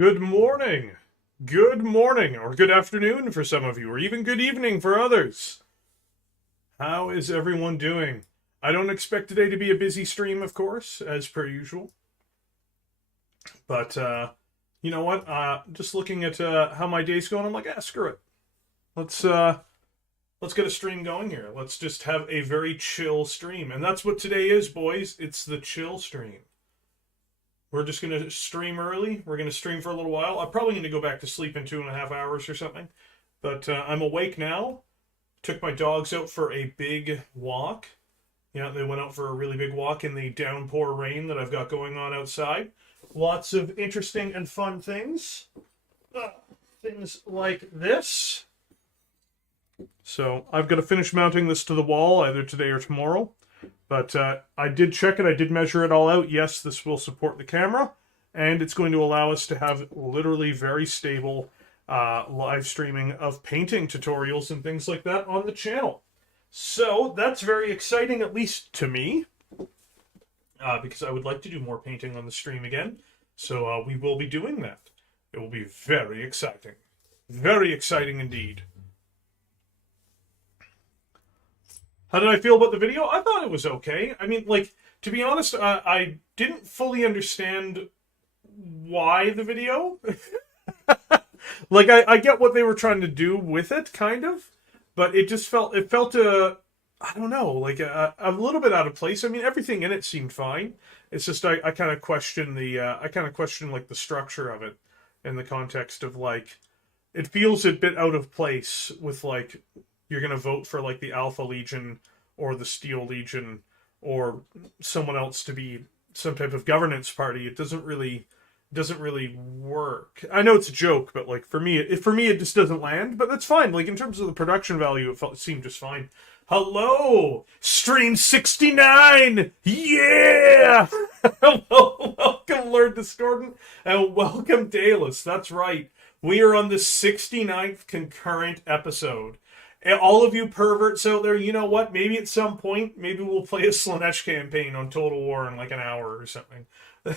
Good morning, or good afternoon for some of you, or even good evening for others. How is everyone doing? I don't expect today to be a busy stream, of course, as per usual. But you know what? Just looking at how my day's going, I'm like, screw it. Let's get a stream going here. Let's just have a very chill stream, and that's what today is, boys. It's the chill stream. We're just going to stream early. We're going to stream for a little while. I'm probably going to go back to sleep in 2.5 hours or something. But I'm awake now. Took my dogs out for a big walk. Yeah, they went out for a really big walk in the downpour rain that I've got going on outside. Lots of interesting and fun things. Things like this. So I've got to finish mounting this to the wall either today or tomorrow. But I did check it. I did measure it all out. Yes, this will support the camera. And it's going to allow us to have literally very stable live streaming of painting tutorials and things like that on the channel. So that's very exciting, at least to me. Because I would like to do more painting on the stream again. So we will be doing that. It will be very exciting. Very exciting indeed. How did I feel about the video? I thought it was okay. I mean, like, to be honest, I didn't fully understand why the video. Like, I get what they were trying to do with it, kind of, but it just felt, I don't know, like a little bit out of place. I mean, everything in it seemed fine. It's just, I kind of question like, the structure of it in the context of, like, it feels a bit out of place with, like, you're going to vote for, like, the Alpha Legion or the Steel Legion or someone else to be some type of governance party. It doesn't really work. I know it's a joke, but, like, for me it just doesn't land, but that's fine. Like, in terms of the production value, it seemed just fine. Hello! Stream 69! Yeah! Welcome, Lord Discordant, and welcome, Dallas. That's right. We are on the 69th concurrent episode. And all of you perverts out there, you know what? Maybe at some point, maybe we'll play a Slaanesh campaign on Total War in like an hour or something. And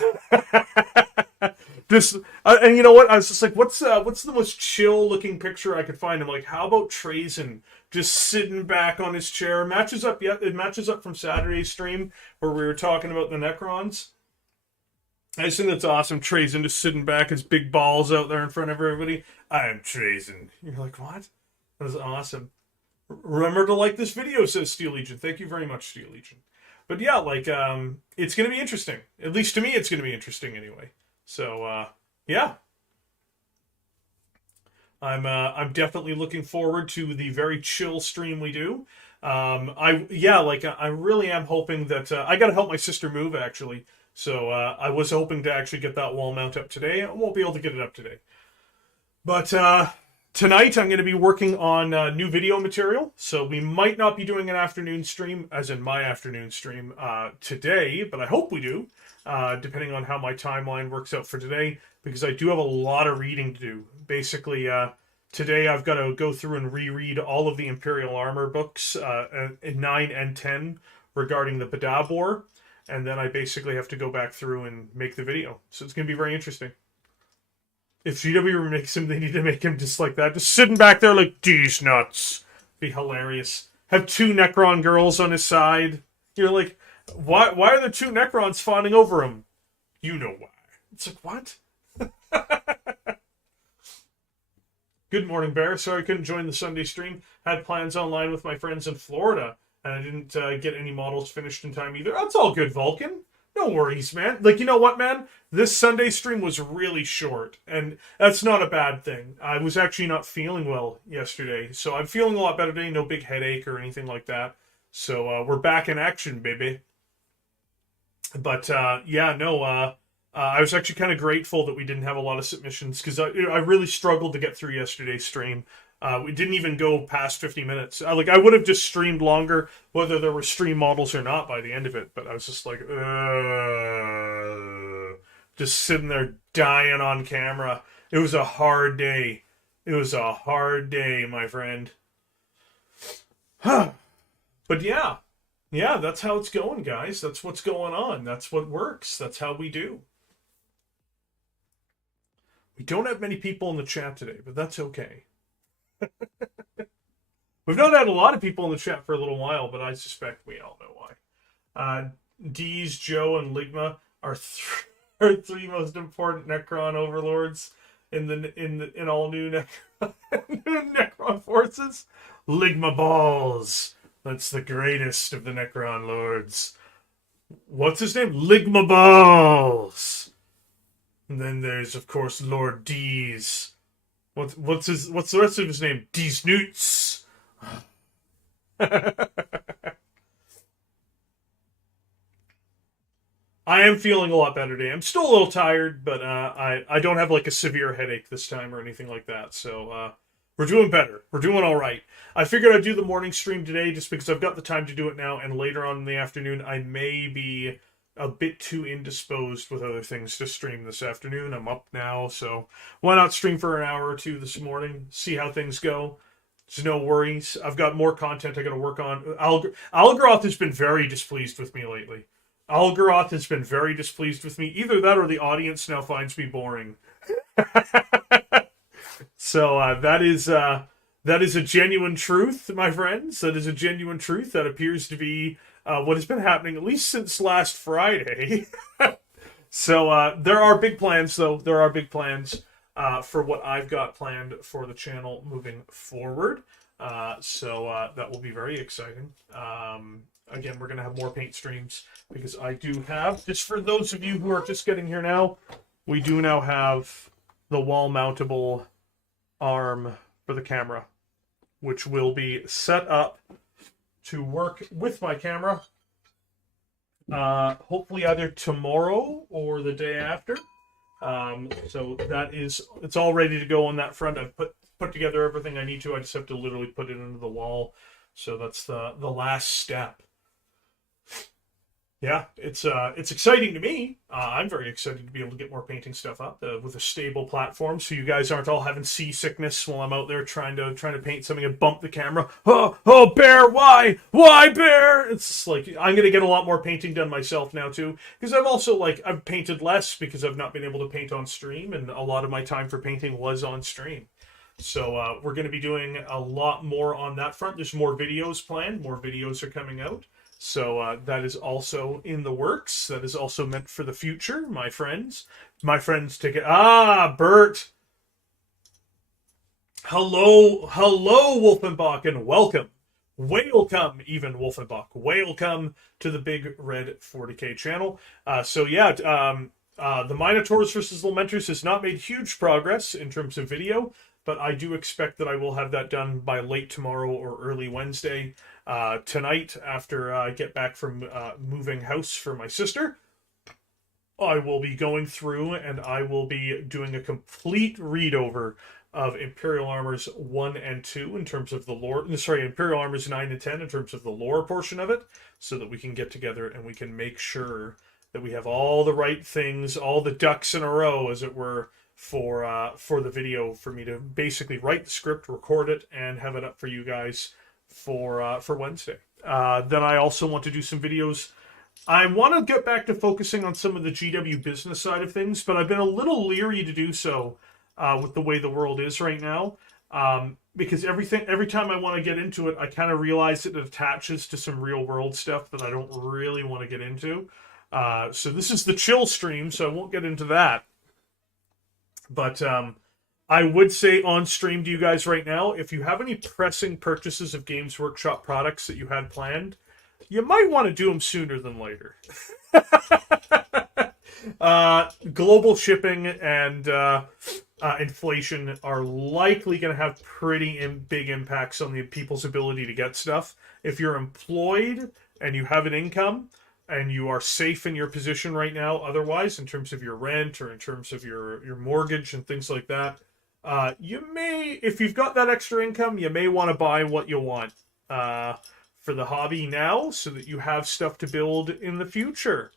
you know what? I was just like, what's the most chill looking picture I could find? I'm like, how about Trazen just sitting back on his chair? It matches up from Saturday's stream where we were talking about the Necrons. I just think that's awesome. Trazen just sitting back, his big balls out there in front of everybody. I am Trazen. You're like, what? That was awesome. Remember to like this video, says Steel Legion. Thank you very much, Steel Legion. But yeah, like, it's going to be interesting. At least to me, it's going to be interesting anyway. So, yeah. I'm definitely looking forward to the very chill stream we do. I really am hoping that, I got to help my sister move, actually. So, I was hoping to actually get that wall mount up today. I won't be able to get it up today. But, tonight, I'm going to be working on new video material, so we might not be doing an afternoon stream, as in my afternoon stream, today, but I hope we do, depending on how my timeline works out for today, because I do have a lot of reading to do. Basically, today I've got to go through and reread all of the Imperial Armor books, 9 and 10, regarding the Badab War, and then I basically have to go back through and make the video, so it's going to be very interesting. If GW makes him, they need to make him just like that. Just sitting back there like, these nuts. Be hilarious. Have 2 Necron girls on his side. You're like, why are there 2 Necrons fawning over him? You know why. It's like, what? Good morning, Bear. Sorry I couldn't join the Sunday stream. Had plans online with my friends in Florida, and I didn't get any models finished in time either. That's all good, Vulcan. No worries, man. Like, you know what, man? This Sunday stream was really short, and that's not a bad thing. I was actually not feeling well yesterday, so I'm feeling a lot better today. No big headache or anything like that. So we're back in action, baby. But I was actually kind of grateful that we didn't have a lot of submissions, because I really struggled to get through yesterday's stream. We didn't even go past 50 minutes. I would have just streamed longer, whether there were stream models or not by the end of it. But I was just like, just sitting there dying on camera. It was a hard day. It was a hard day, my friend. But yeah, that's how it's going, guys. That's what's going on. That's what works. That's how we do. We don't have many people in the chat today, but that's okay. We've not had a lot of people in the chat for a little while, but I suspect we all know why. Deez, Joe, and Ligma are are three most important Necron overlords in all new Necron forces. Ligma balls. That's the greatest of the Necron lords. What's his name? Ligma balls. And then there's, of course, Lord Deez. What's the rest of his name? Deez Newts. I am feeling a lot better today. I'm still a little tired, but I don't have like a severe headache this time or anything like that. So we're doing better. We're doing all right. I figured I'd do the morning stream today just because I've got the time to do it now, and later on in the afternoon I may be a bit too indisposed with other things to stream this afternoon. I'm up now, so why not stream for an hour or two this morning, see how things go. There's no worries. I've got more content I got to work on. Algaroth has been very displeased with me lately. Algaroth has been very displeased with me. Either that or the audience now finds me boring. So that is a genuine truth, my friends. That is a genuine truth. That appears to be what has been happening at least since last Friday. So there are big plans, though. There are big plans for what I've got planned for the channel moving forward. So that will be very exciting. Again, we're going to have more paint streams because I do have, just for those of you who are just getting here now, we do now have the wall mountable arm for the camera, which will be set up to work with my camera. Hopefully either tomorrow or the day after. So it's all ready to go on that front. I've put together everything I need to. I just have to literally put it into the wall. So that's the last step. Yeah, it's exciting to me. I'm very excited to be able to get more painting stuff up with a stable platform, so you guys aren't all having seasickness while I'm out there trying to paint something and bump the camera. Oh, Bear, why Bear? It's just like I'm gonna get a lot more painting done myself now too, because I've painted less because I've not been able to paint on stream, and a lot of my time for painting was on stream. So we're going to be doing a lot more on that front. There's more videos planned. More videos are coming out. So that is also in the works. That is also meant for the future, my friends. My friends take it. Bert. Hello, Wolfenbach, and welcome. Welcome, even Wolfenbach. Welcome to the Big Red 40K channel. The Minotaurs versus Lamenters has not made huge progress in terms of video, but I do expect that I will have that done by late tomorrow or early Wednesday. Tonight, after I get back from moving house for my sister, I will be going through and I will be doing a complete read-over of Imperial Armors 1 and 2 in terms of the lore. Sorry, Imperial Armors 9 and 10 in terms of the lore portion of it, so that we can get together and we can make sure that we have all the right things, all the ducks in a row, as it were, for the video, for me to basically write the script, record it, and have it up for you guys for Wednesday. Then I also want to do some videos. I want to get back to focusing on some of the GW business side of things, but I've been a little leery to do so with the way the world is right now, because every time I want to get into it, I kind of realize that it attaches to some real world stuff that I don't really want to get into. So this is the chill stream, so I won't get into that. But I would say on stream to you guys right now, if you have any pressing purchases of Games Workshop products that you had planned, you might want to do them sooner than later. Global shipping and inflation are likely going to have pretty big impacts on the people's ability to get stuff. If you're employed and you have an income and you are safe in your position right now, otherwise, in terms of your rent or in terms of your mortgage and things like that, you may, if you've got that extra income, you may want to buy what you want for the hobby now, so that you have stuff to build in the future.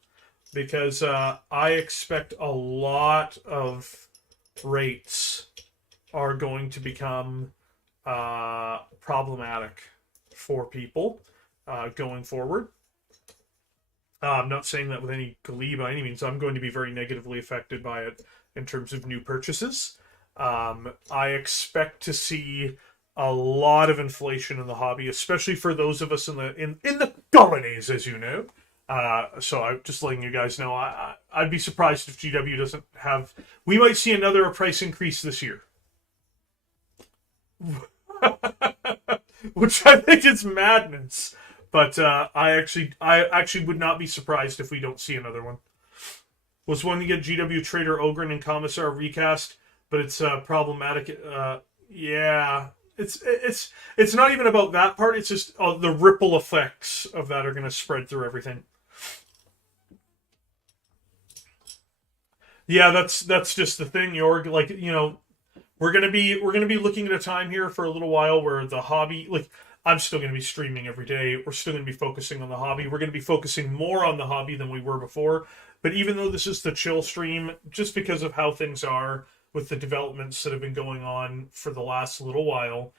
Because I expect a lot of rates are going to become problematic for people going forward. I'm not saying that with any glee by any means. I'm going to be very negatively affected by it in terms of new purchases. I expect to see a lot of inflation in the hobby, especially for those of us in the colonies, as you know. So I'm just letting you guys know. I'd be surprised if GW doesn't have. We might see another price increase this year, which I think is madness. But I actually would not be surprised if we don't see another one. Was one to get GW Trader Ogren and Commissar recast, but it's problematic. Yeah, it's not even about that part. It's just the ripple effects of that are going to spread through everything. Yeah, that's just the thing. You're like, we're gonna be looking at a time here for a little while where the hobby, like, I'm still gonna be streaming every day. We're still gonna be focusing on the hobby. We're gonna be focusing more on the hobby than we were before. But even though this is the chill stream, just because of how things are with the developments that have been going on for the last little while,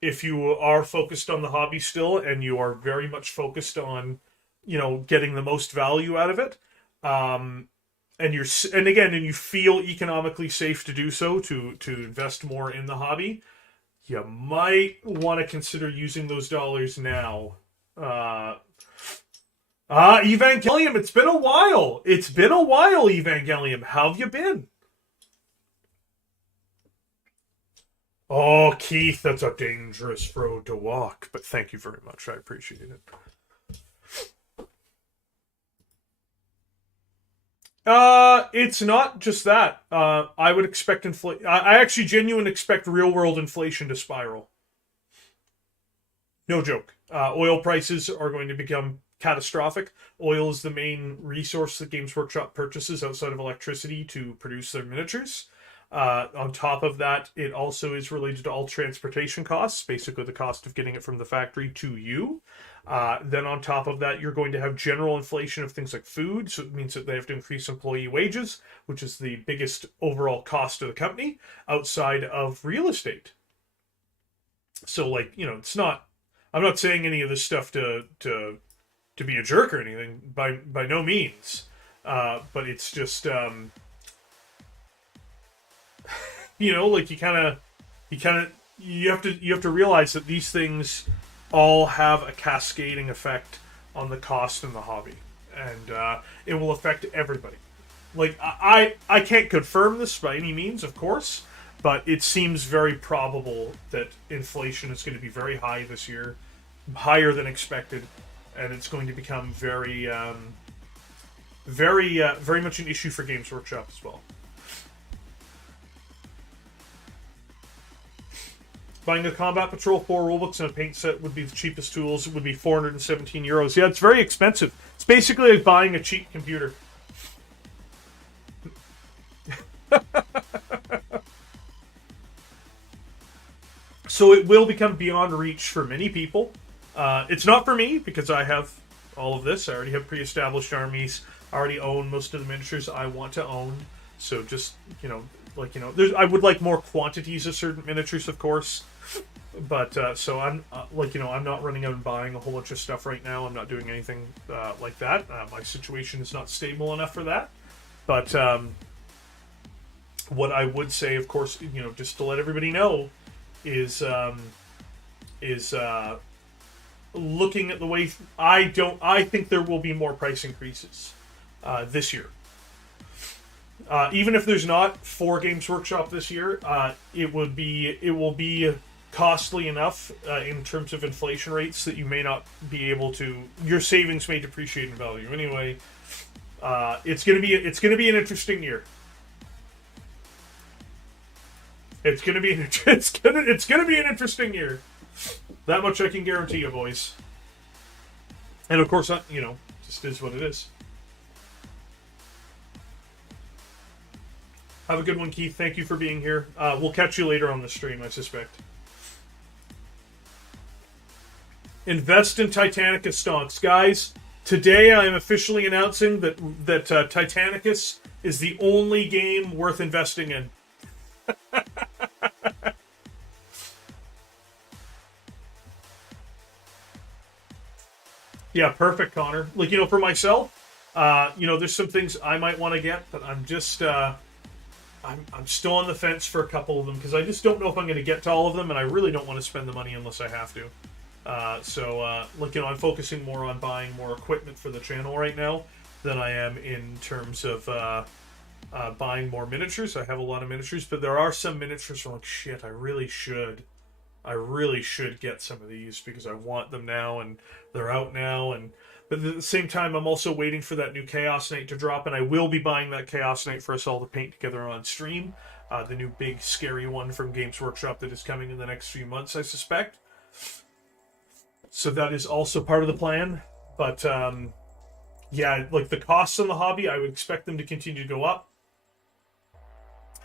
if you are focused on the hobby still and you are very much focused on, getting the most value out of it, um, and you feel economically safe to do so, to invest more in the hobby, you might want to consider using those dollars now. Evangelium, it's been a while. It's been a while, Evangelium. How have you been? Oh, Keith, that's a dangerous road to walk. But thank you very much. I appreciate it. It's not just that. I would expect inflation. I actually genuinely expect real world inflation to spiral. No joke. Oil prices are going to become catastrophic. Oil is the main resource that Games Workshop purchases outside of electricity to produce their miniatures. On top of that, it also is related to all transportation costs, basically the cost of getting it from the factory to you. Then on top of that, you're going to have general inflation of things like food, so it means that they have to increase employee wages, which is the biggest overall cost of the company, outside of real estate. So, like, it's not. I'm not saying any of this stuff to be a jerk or anything, by no means. But it's just like you have to realize that these things all have a cascading effect on the cost in the hobby, and it will affect everybody. Like, I can't confirm this by any means, of course, but it seems very probable that inflation is going to be very high this year, higher than expected, and it's going to become very much an issue for Games Workshop as well. Buying a Combat Patrol 4 rulebooks and a paint set would be the cheapest tools. It would be €417. Yeah, it's very expensive. It's basically like buying a cheap computer. So it will become beyond reach for many people. It's not for me, because I have all of this. I already have pre-established armies. I already own most of the miniatures I want to own. So just, I would like more quantities of certain miniatures, of course. But so I'm I'm not running out and buying a whole bunch of stuff right now. I'm not doing anything like that. My situation is not stable enough for that. But what I would say, of course, just to let everybody know, is looking at the way I think there will be more price increases this year. Even if there's not for Games Workshop this year, it will be costly enough in terms of inflation rates that you may not be able to. Your savings may depreciate in value anyway. It's gonna be an interesting year. It's gonna be an interesting year. That much I can guarantee you, boys. And of course, just is what it is. Have a good one, Keith. Thank you for being here. We'll catch you later on the stream, I suspect. Invest in Titanicus stonks. Guys, today I am officially announcing that Titanicus is the only game worth investing in. Yeah, perfect, Connor. Like, for myself, there's some things I might want to get, but I'm just, I'm still on the fence for a couple of them because I just don't know if I'm going to get to all of them, and I really don't want to spend the money unless I have to. I'm focusing more on buying more equipment for the channel right now than I am in terms of buying more miniatures. I have a lot of miniatures, but there are some miniatures where I'm like, shit, I really should get some of these because I want them now and they're out now. But at the same time, I'm also waiting for that new Chaos Knight to drop, and I will be buying that Chaos Knight for us all to paint together on stream. The new big scary one from Games Workshop that is coming in the next few months, I suspect. So that is also part of the plan. But yeah, like the costs on the hobby, I would expect them to continue to go up.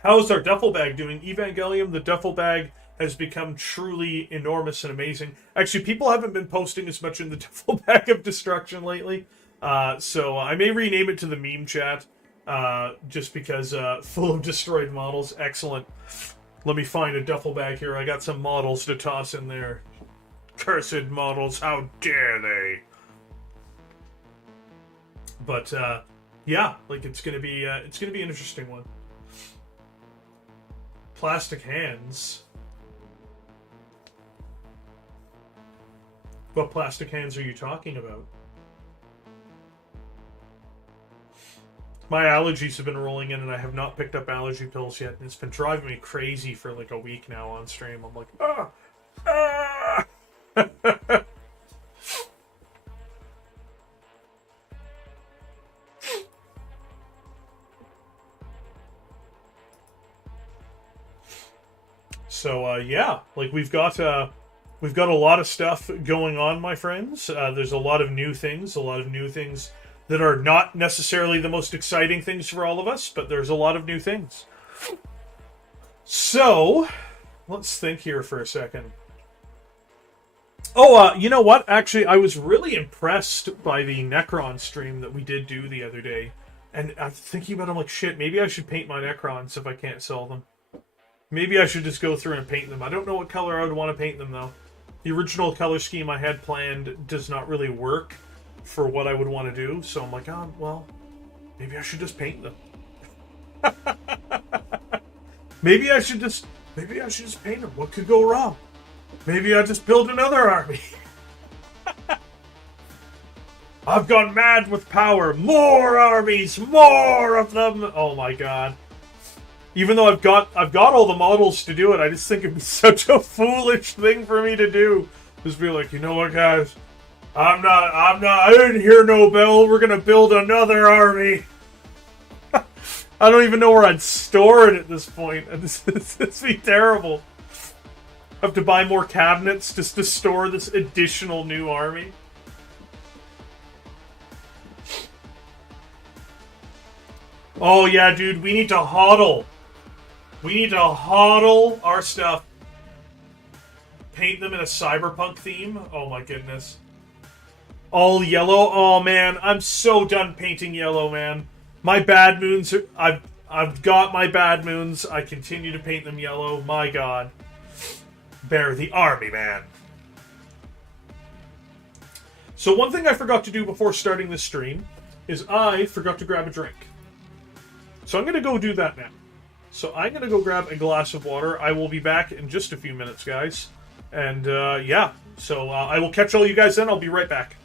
How is our duffel bag doing? Evangelium, the duffel bag has become truly enormous and amazing. Actually, people haven't been posting as much in the duffel bag of destruction lately. So I may rename it to the meme chat. Just because full of destroyed models. Excellent. Let me find a duffel bag here. I got some models to toss in there. Cursed models, how dare they? But yeah, like it's gonna be an interesting one. Plastic hands. What plastic hands are you talking about? My allergies have been rolling in and I have not picked up allergy pills yet. It's been driving me crazy for like a week now on stream. I'm like, So yeah, like we've got a lot of stuff going on, my friends. There's a lot of new things that are not necessarily the most exciting things for all of us, but there's a lot of new things. So let's think here for a second. Oh, you know what? Actually, I was really impressed by the Necron stream that we did do the other day. And I'm thinking about it, I'm like, shit, maybe I should paint my Necrons if I can't sell them. Maybe I should just go through and paint them. I don't know what color I would want to paint them, though. The original color scheme I had planned does not really work for what I would want to do. So I'm like, oh, well, maybe I should just paint them. Maybe I should just paint them. What could go wrong? Maybe I just build another army. I've gone mad with power. More armies, more of them. Oh my god. Even though I've got all the models to do it, I just think it'd be such a foolish thing for me to do. Just be like, you know what, guys? I didn't hear no bell. We're gonna build another army. I don't even know where I'd store it at this point. This be terrible. I have to buy more cabinets just to store this additional new army. Oh yeah, dude, we need to hodl. We need to hodl our stuff. Paint them in a cyberpunk theme. Oh my goodness. All yellow. Oh man, I'm so done painting yellow, man. My bad moons are, I've got my bad moons. I continue to paint them yellow. My god. Bear the army, man. So one thing I forgot to do before starting this stream is I forgot to grab a drink. So I'm going to go do that now. So I'm going to go grab a glass of water. I will be back in just a few minutes, guys. And yeah, so I will catch all you guys then. I'll be right back.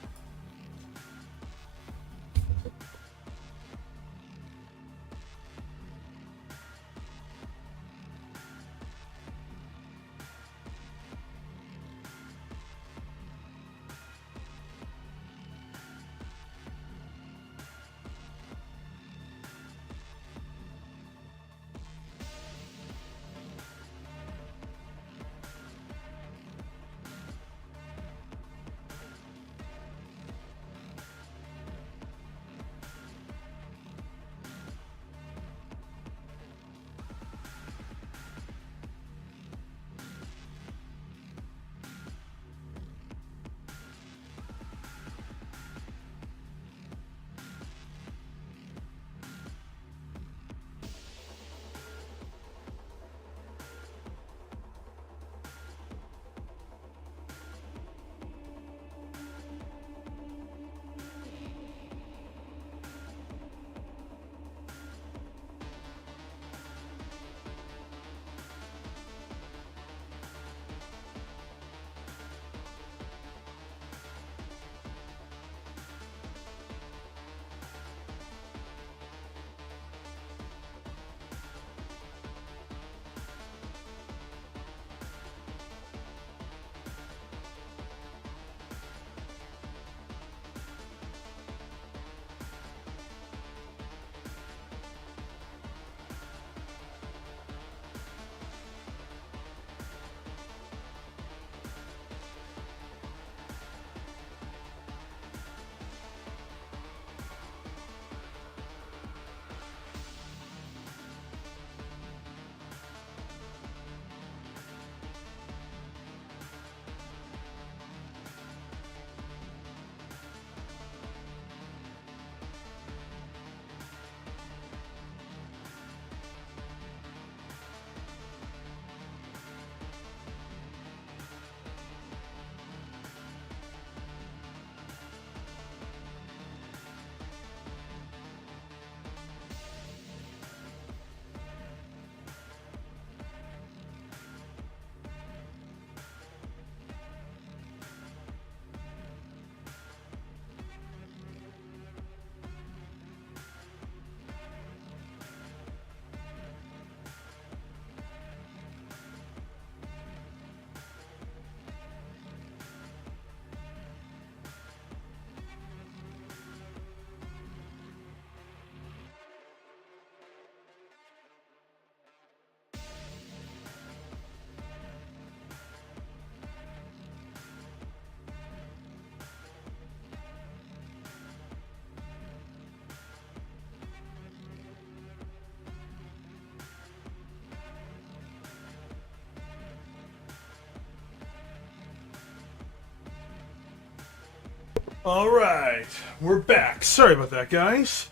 Alright, we're back. Sorry about that, guys.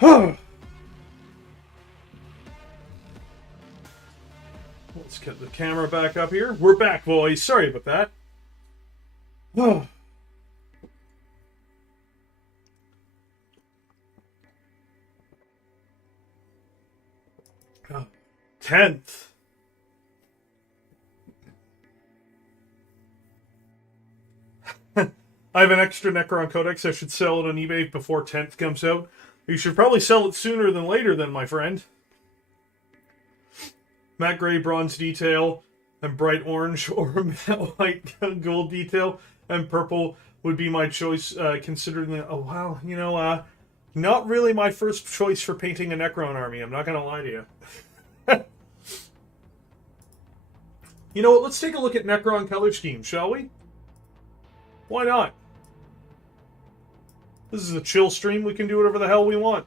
Let's get the camera back up here. We're back, boys. Sorry about that. 10th. I have an extra Necron Codex. I should sell it on eBay before 10th comes out. You should probably sell it sooner than later, then, my friend. Matte gray, bronze detail, and bright orange, or matte white, gold detail, and purple would be my choice, considering that, oh, wow, you know, not really my first choice for painting a Necron army. I'm not going to lie to you. You know what? Let's take a look at Necron color scheme, shall we? Why not? This is a chill stream. We can do whatever the hell we want.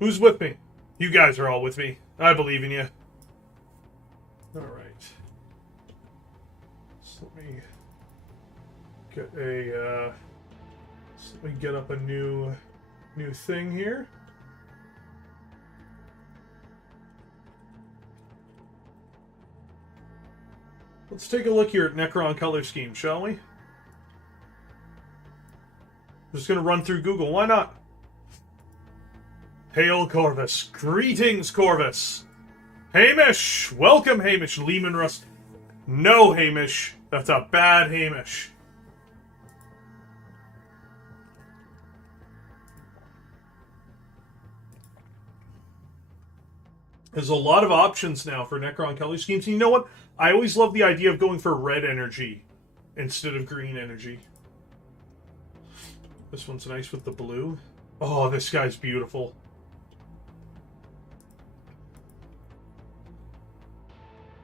Who's with me? You guys are all with me. I believe in you. Alright. So let me get a, let me get up a new thing here. Let's take a look here at Necron color scheme, shall we? I'm just going to run through Google. Why not? Hail Corvus. Greetings, Corvus. Hamish. Welcome, Hamish. Lehman Rust. No, Hamish. That's a bad Hamish. There's a lot of options now for Necron color schemes. And you know what? I always love the idea of going for red energy instead of green energy. This one's nice with the blue. Oh, this guy's beautiful.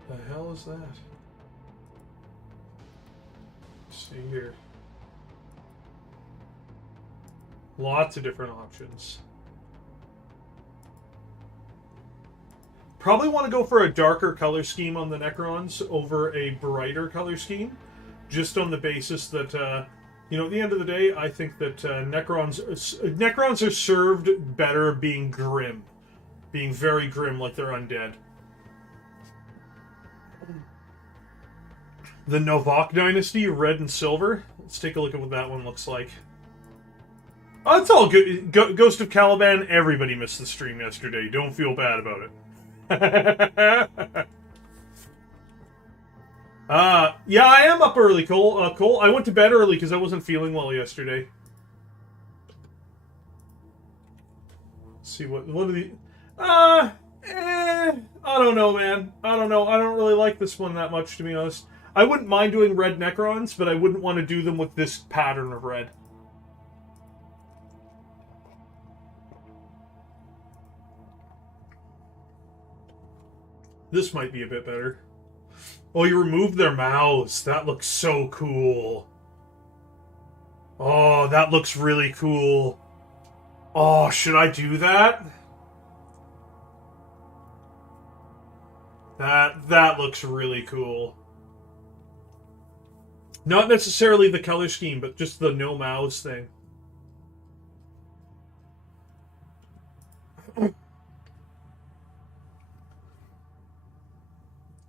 The hell is that? Let's see here. Lots of different options. Probably want to go for a darker color scheme on the Necrons over a brighter color scheme, just on the basis that, you know, at the end of the day, I think that Necrons are served better being grim, being very grim, like they're undead. The Novak Dynasty, red and silver. Let's take a look at what that one looks like. Oh, it's all good. Ghost of Caliban. Everybody missed the stream yesterday. Don't feel bad about it. Yeah, I am up early, Cole. Cole, I went to bed early because I wasn't feeling well yesterday. Let's see what are the... I don't know, man. I don't know. I don't really like this one that much, to be honest. I wouldn't mind doing red Necrons, but I wouldn't want to do them with this pattern of red. This might be a bit better. Oh, you removed their mouths. That looks so cool. Oh, that looks really cool. Oh, should I do that? That looks really cool. Not necessarily the color scheme, but just the no mouths thing.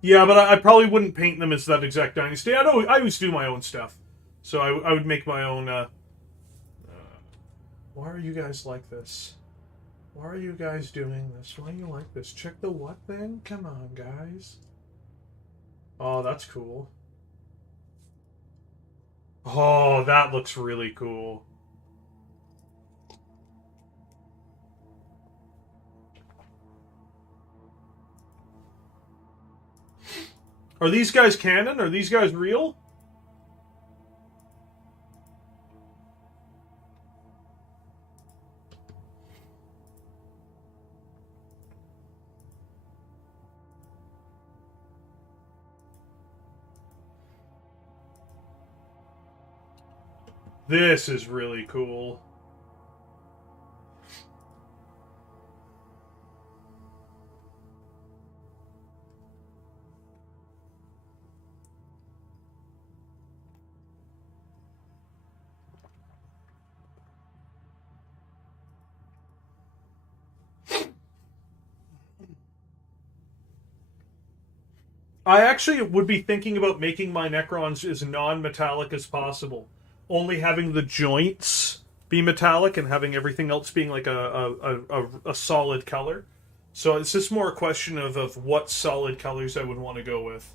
Yeah, but I probably wouldn't paint them as that exact dynasty. I always do my own stuff. So I would make my own... why are you guys like this? Why are you guys doing this? Why are you like this? Check the what then? Come on, guys. Oh, that's cool. Oh, that looks really cool. Are these guys canon? Are these guys real? This is really cool. I actually would be thinking about making my Necrons as non-metallic as possible. Only having the joints be metallic and having everything else being like a solid color. So it's just more a question of what solid colors I would want to go with.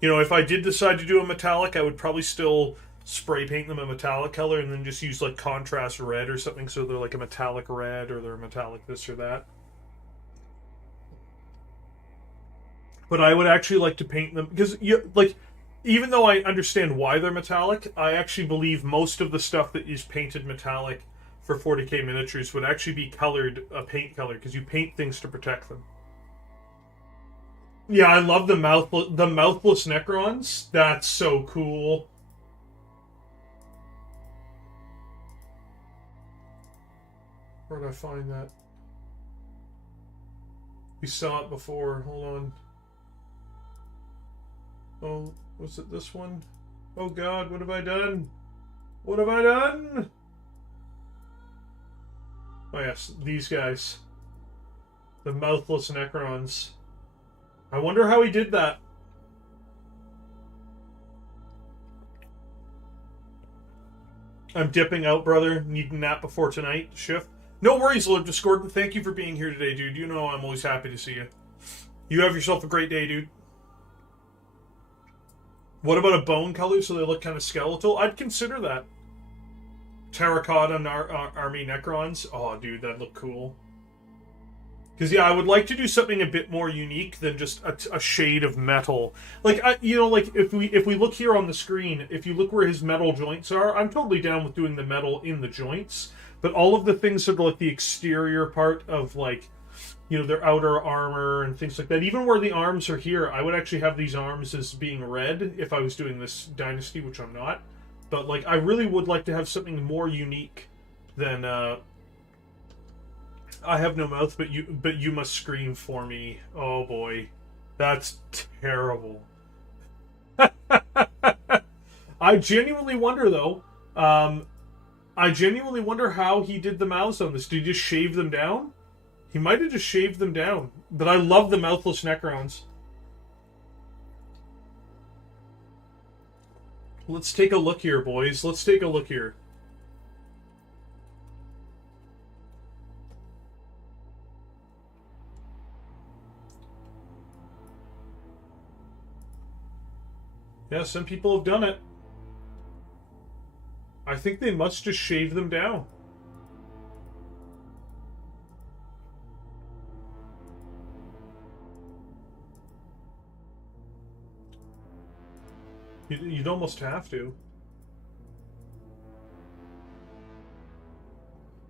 You know, if I did decide to do a metallic, I would probably still spray paint them a metallic color and then just use like contrast red or something so they're like a metallic red or they're a metallic this or that. But I would actually like to paint them because even though I understand why they're metallic, I actually believe most of the stuff that is painted metallic for 40k miniatures would actually be colored a paint color because you paint things to protect them. Yeah, I love the mouthless Necrons. That's so cool. Where did I find that? We saw it before. Hold on. Oh, was it this one? Oh god, what have I done? What have I done? Oh yes, these guys. The mouthless Necrons. I wonder how he did that. I'm dipping out, brother. Need a nap before tonight. Shift. No worries, Lord Discord. Thank you for being here today, dude. You know I'm always happy to see you. You have yourself a great day, dude. What about a bone color so they look kind of skeletal? I'd consider that. Terracotta Army Necrons. Oh, dude, that'd look cool. Because, yeah, I would like to do something a bit more unique than just a shade of metal. Like, if we look here on the screen, if you look where his metal joints are, I'm totally down with doing the metal in the joints. But all of the things that are, like, the exterior part of, like, you know, their outer armor and things like that. Even where the arms are here, I would actually have these arms as being red if I was doing this dynasty, which I'm not. But, like, I really would like to have something more unique than, I have no mouth, but you must scream for me. Oh, boy. That's terrible. I genuinely wonder, though, I genuinely wonder how he did the mouths on this. Did he just shave them down? He might have just shaved them down. But I love the mouthless Necrons. Let's take a look here, boys. Let's take a look here. Yeah, some people have done it. I think they must just shave them down. You'd almost have to.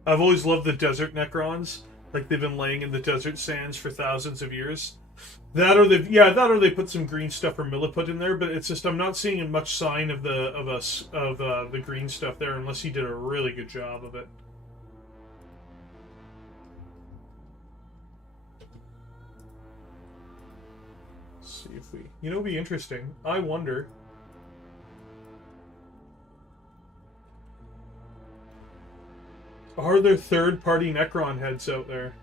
I've always loved the desert Necrons. Like they've been laying in the desert sands for thousands of years. That or they put some green stuff or milliput in there, but it's just I'm not seeing much sign of the green stuff there unless he did a really good job of it. Let's see if we, it'd be interesting. I wonder. Are there third-party Necron heads out there?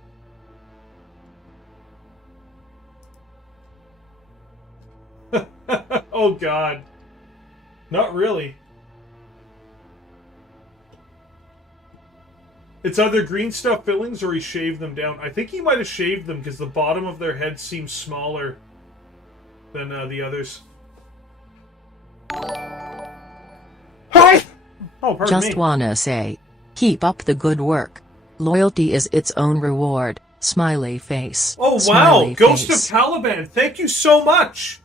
Oh god. Not really. It's either green stuff fillings or he shaved them down. I think he might have shaved them because the bottom of their head seems smaller than the others. Hi! Oh, pardon me. Just wanna say, keep up the good work. Loyalty is its own reward. Smiley face. Oh, wow. Smiley Ghost face. of Caliban. Thank you so much.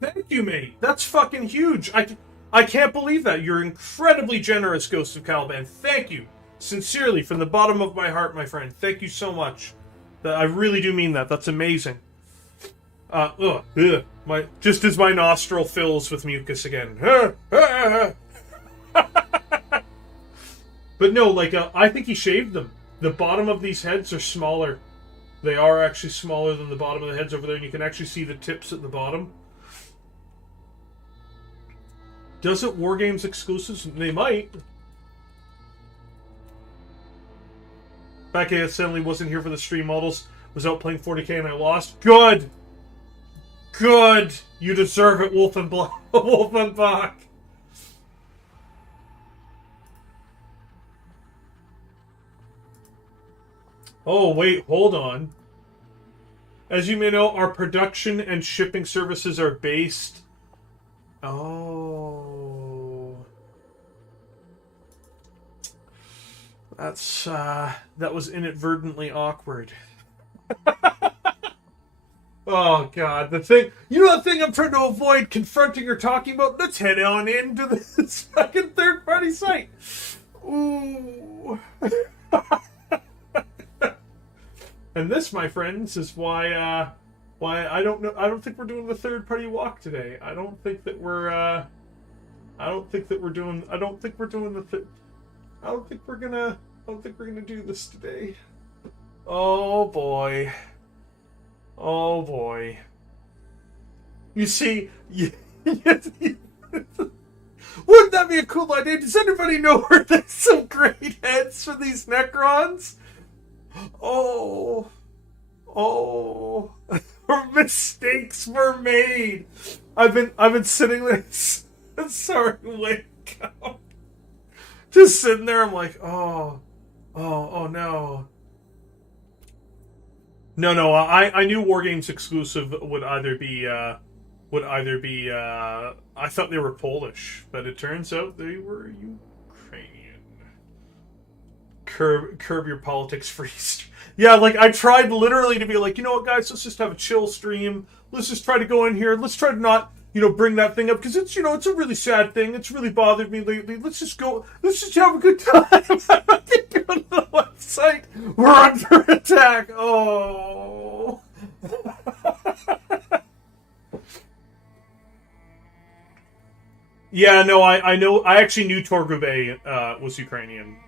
Thank you, mate. That's fucking huge. I can't believe that. You're incredibly generous, Ghost of Caliban. Thank you. Sincerely, from the bottom of my heart, my friend. Thank you so much. I really do mean that. That's amazing. Just as my nostril fills with mucus again. But no, I think he shaved them. The bottom of these heads are smaller. They are actually smaller than the bottom of the heads over there, and you can actually see the tips at the bottom. Does it Wargames exclusives? They might. Back suddenly wasn't here for the stream models. Was out playing 40k and I lost. Good! Good. You deserve it, Wolfenbach. Oh, wait, hold on. As you may know, our production and shipping services are based... Oh... That's, that was inadvertently awkward. Oh, God. The thing... You know the thing I'm trying to avoid confronting or talking about? Let's head on into this fucking third-party site. Ooh... And this, my friends, is why I don't know. I don't think we're doing the third-party walk today. I don't think that we're doing this today. Oh boy. Oh boy. You see, wouldn't that be a cool idea? Does anybody know where there's some great heads for these Necrons? Oh, mistakes were made. I've been sitting there. Sorry, wake up. Just sitting there. I'm like, oh no. No. I knew Wargames exclusive would either be. I thought they were Polish, but it turns out they were Ukrainian. Curb your politics, freeze. Yeah, like, I tried literally to be like, you know what, guys, let's just have a chill stream. Let's just try to go in here. Let's try to not, bring that thing up, because it's, it's a really sad thing. It's really bothered me lately. Let's just have a good time. I can go to the website. We're under attack. Oh. Yeah, no, I know. I actually knew Torgubay was Ukrainian.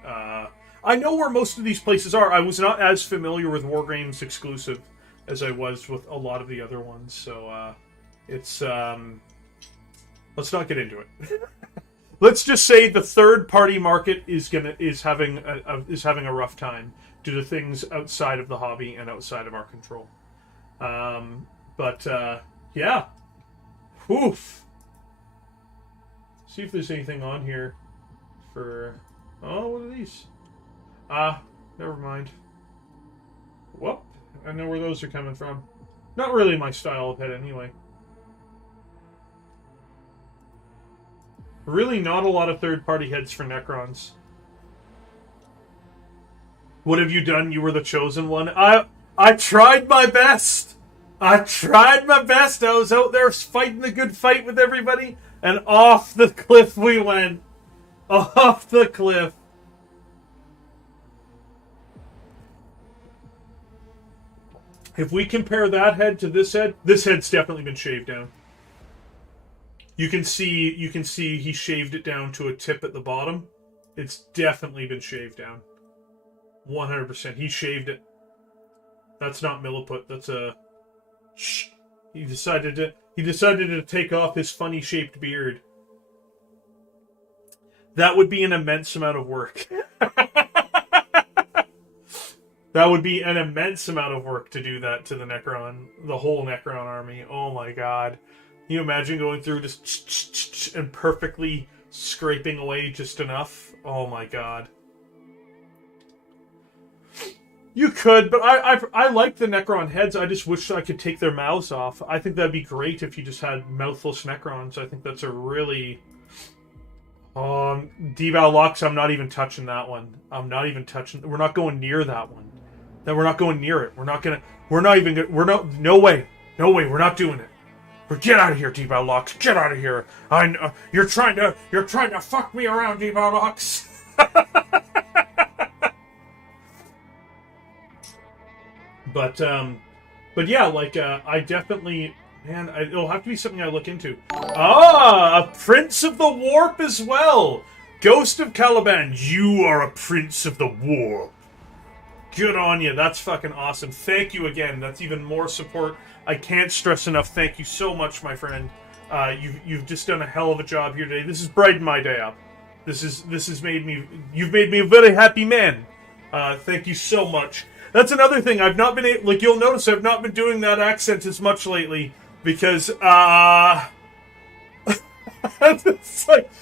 I know where most of these places are. I was not as familiar with Wargames exclusive as I was with a lot of the other ones. So it's let's not get into it. Let's just say the third-party market is having a rough time due to things outside of the hobby and outside of our control. Yeah, oof. See if there's anything on here for. Oh, what are these? Never mind. Whoop. I know where those are coming from. Not really my style of head anyway. Really not a lot of third-party heads for Necrons. What have you done? You were the chosen one. I tried my best. I was out there fighting the good fight with everybody, and off the cliff we went. Off the cliff. If we compare that head to this head's definitely been shaved down. You can see he shaved it down to a tip at the bottom. It's definitely been shaved down. 100%. He shaved it. That's not Milliput. That's a. Shh. He decided to take off his funny shaped beard. That would be an immense amount of work. That would be an immense amount of work to do that to the whole Necron army. Oh my god. Can you imagine going through just and perfectly scraping away just enough? Oh my god. You could, but I like the Necron heads. I just wish I could take their mouths off. I think that'd be great if you just had mouthless Necrons. I think that's a really... Deval Lux, I'm not even touching that one. We're not going near that one. We're not going near it. No way, we're not doing it. Get out of here, Deval Lux. Get out of here. I know you're trying to fuck me around, Deval Lux. But yeah, like, I definitely, man, it'll have to be something I look into. A Prince of the Warp as well. Ghost of Caliban, you are a Prince of the Warp. Good on you. That's fucking awesome. Thank you again. That's even more support. I can't stress enough. Thank you so much, my friend. You've just done a hell of a job here today. This has brightened my day up. You've made me a very happy man. Thank you so much. That's another thing. I've not been like, you'll notice I've not been doing that accent as much lately. because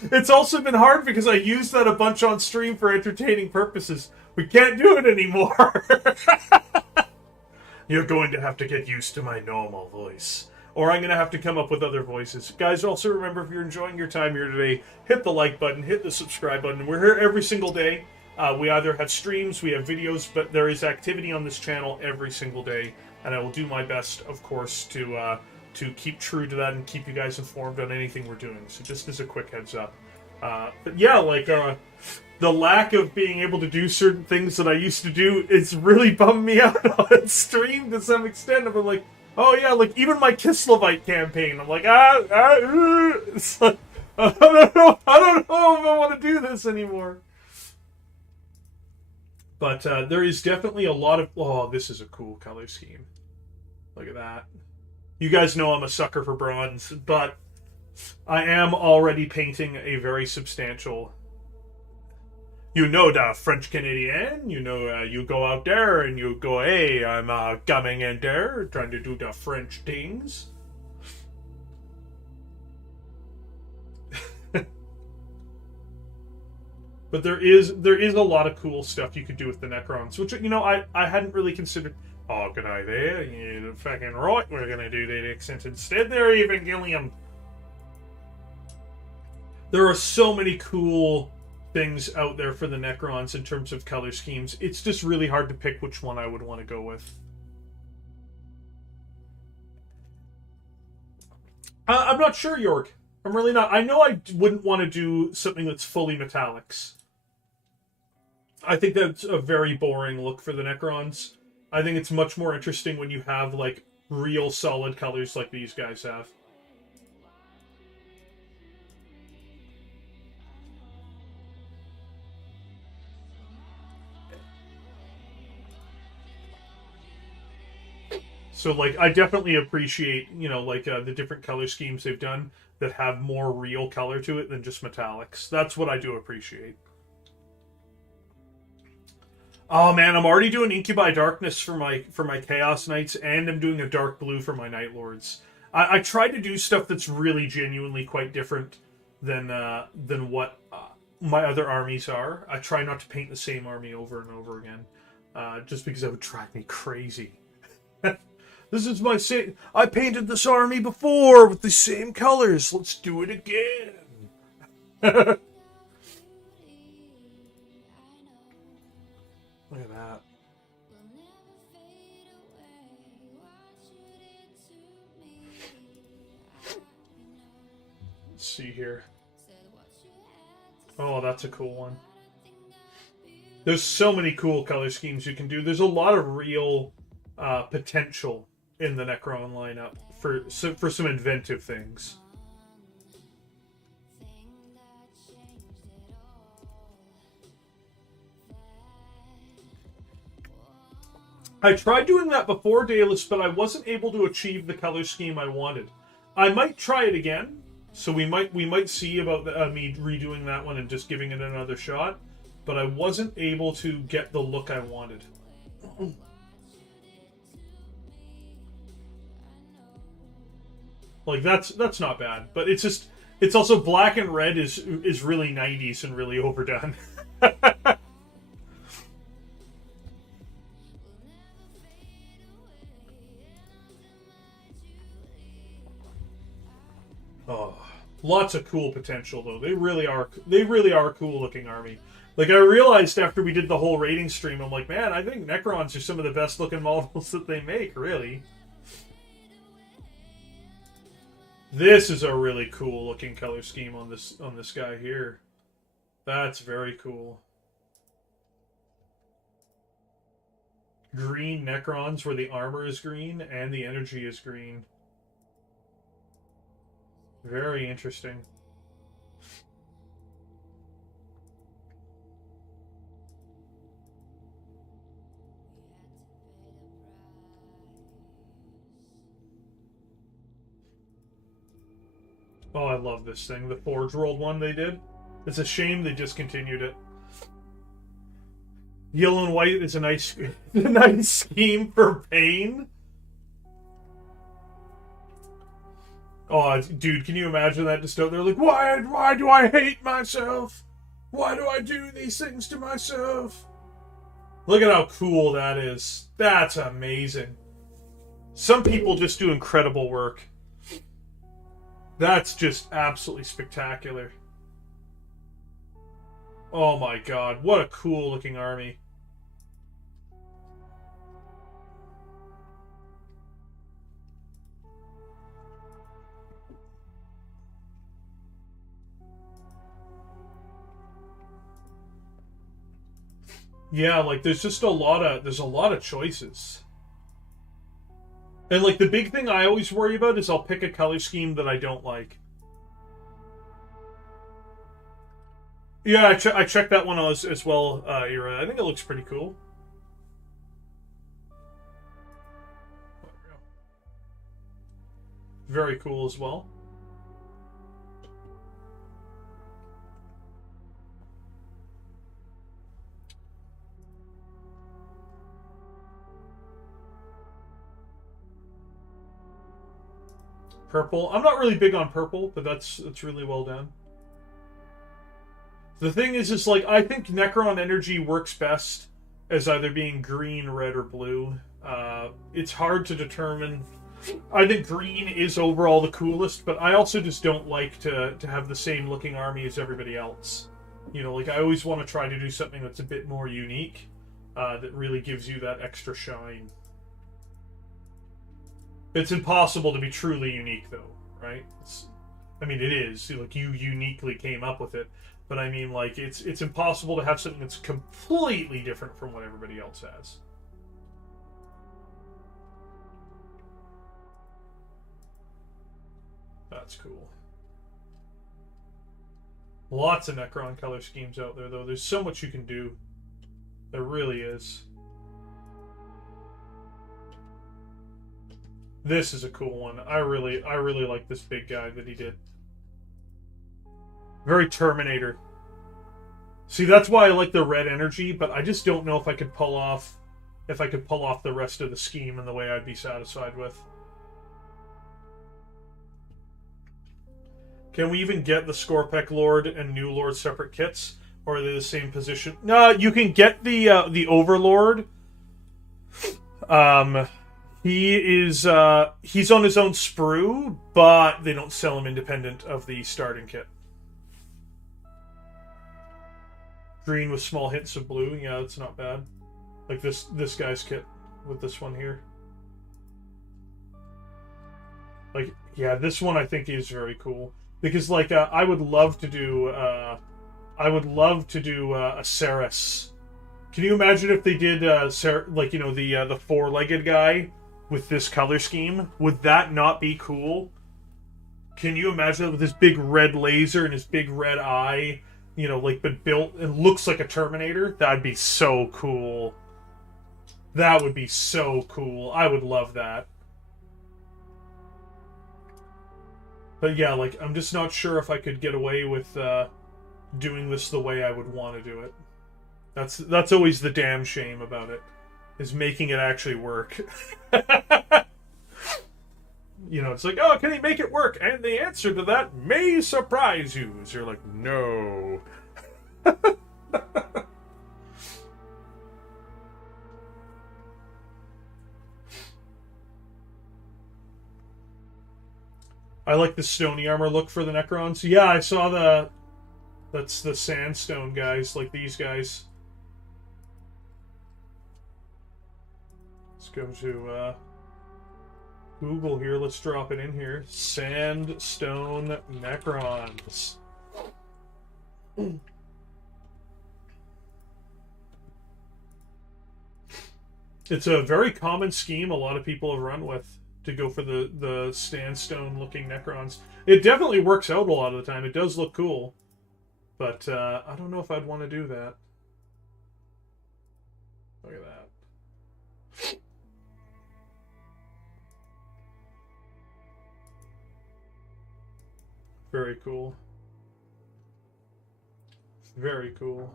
it's also been hard because I used that a bunch on stream for entertaining purposes. We can't do it anymore. You're going to have to get used to my normal voice. Or I'm going to have to come up with other voices. Guys, also remember, if you're enjoying your time here today, hit the like button, hit the subscribe button. We're here every single day. We either have streams, we have videos, but there is activity on this channel every single day. And I will do my best, of course, to keep true to that and keep you guys informed on anything we're doing. So just as a quick heads up. But yeah, like, the lack of being able to do certain things that I used to do, it's really bummed me out on stream to some extent. I'm like, oh yeah, like even my Kislavite campaign, I'm like, it's like, I don't know if I want to do this anymore. But there is definitely a lot of, oh, this is a cool color scheme. Look at that. You guys know I'm a sucker for bronze, but I am already painting a very substantial, you know, the French Canadian, you know, you go out there and you go, hey, I'm coming in there, trying to do the French things. But there is a lot of cool stuff you could do with the Necrons, which, you know, I hadn't really considered. Oh, good eye there, you fucking right, we're gonna do that accent instead there, Evangelium. There are so many cool things out there for the Necrons in terms of color schemes. It's just really hard to pick which one I would want to go with. I'm not sure, York. I'm really not. I know I wouldn't want to do something that's fully metallics. I think that's a very boring look for the Necrons. I think it's much more interesting when you have, like, real solid colors like these guys have. So, like, I definitely appreciate, you know, like, the different color schemes they've done that have more real color to it than just metallics. That's what I do appreciate. Oh, man, I'm already doing Incubi Darkness for my Chaos Knights, and I'm doing a Dark Blue for my Night Lords. I try to do stuff that's really genuinely quite different than what my other armies are. I try not to paint the same army over and over again, just because that would drive me crazy. This is my same. I painted this army before with the same colors. Let's do it again. Look at that. Let's see here. Oh, that's a cool one. There's so many cool color schemes you can do. There's a lot of real potential in the Necron lineup for some inventive things. I tried doing that before Daedalus, but I wasn't able to achieve the color scheme I wanted. I might try it again, so we might see about me redoing that one and just giving it another shot. But I wasn't able to get the look I wanted. Like, that's not bad, but it's also black and red is really 90s and really overdone. Oh, lots of cool potential though. They really are a cool looking army. Like, I realized after we did the whole rating stream, I'm like, man, I think Necrons are some of the best looking models that they make, really. This is a really cool looking color scheme on this guy here. That's very cool. Green Necrons where the armor is green and the energy is green. Very interesting. Oh, I love this thing. The Forge World one they did. It's a shame they discontinued it. Yellow and white is a nice scheme for pain. Oh, dude, can you imagine that? Just out there like, why do I hate myself? Why do I do these things to myself? Look at how cool that is. That's amazing. Some people just do incredible work. That's just absolutely spectacular. Oh my god, what a cool looking army. Yeah, like there's just a lot of choices. And like the big thing I always worry about is I'll pick a color scheme that I don't like. Yeah, I checked that one as well, Ira. I think it looks pretty cool. Very cool as well. Purple. I'm not really big on purple, but that's really well done. The thing is like I think Necron energy works best as either being green, red, or blue. It's hard to determine. I think green is overall the coolest, but I also just don't like to have the same looking army as everybody else. You know, like I always want to try to do something that's a bit more unique, that really gives you that extra shine. It's impossible to be truly unique, though, right? I mean, it is. Like, you uniquely came up with it. But I mean, like, it's impossible to have something that's completely different from what everybody else has. That's cool. Lots of Necron color schemes out there, though. There's so much you can do. There really is. This is a cool one. I really like this big guy that he did. Very Terminator. See, that's why I like the red energy, but I just don't know if I could pull off the rest of the scheme in the way I'd be satisfied with. Can we even get the Scorpec Lord and New Lord separate kits? Or are they the same position? No, you can get the Overlord. He's on his own sprue, but they don't sell him independent of the starting kit. Green with small hints of blue, yeah, that's not bad. Like this guy's kit with this one here. Like, yeah, this one I think is very cool because like I would love to do a Ceres. Can you imagine if they did like, you know, the four-legged guy with this color scheme? Would that not be cool? Can you imagine that with his big red laser and his big red eye, you know, like, but built and looks like a Terminator? That'd be so cool. That would be so cool. I would love that. But yeah, like, I'm just not sure if I could get away with doing this the way I would want to do it. That's always the damn shame about it, is making it actually work. You know, it's like, oh, can he make it work? And the answer to that may surprise you. So you're like, no. I like the stony armor look for the Necrons. Yeah, I saw that's the sandstone guys, like these guys. Let's go to Google here. Let's drop it in here. Sandstone Necrons. It's a very common scheme a lot of people have run with, to go for the sandstone looking Necrons. It definitely works out a lot of the time. It does look cool. But I don't know if I'd want to do that. Look at that. Very cool. Very cool.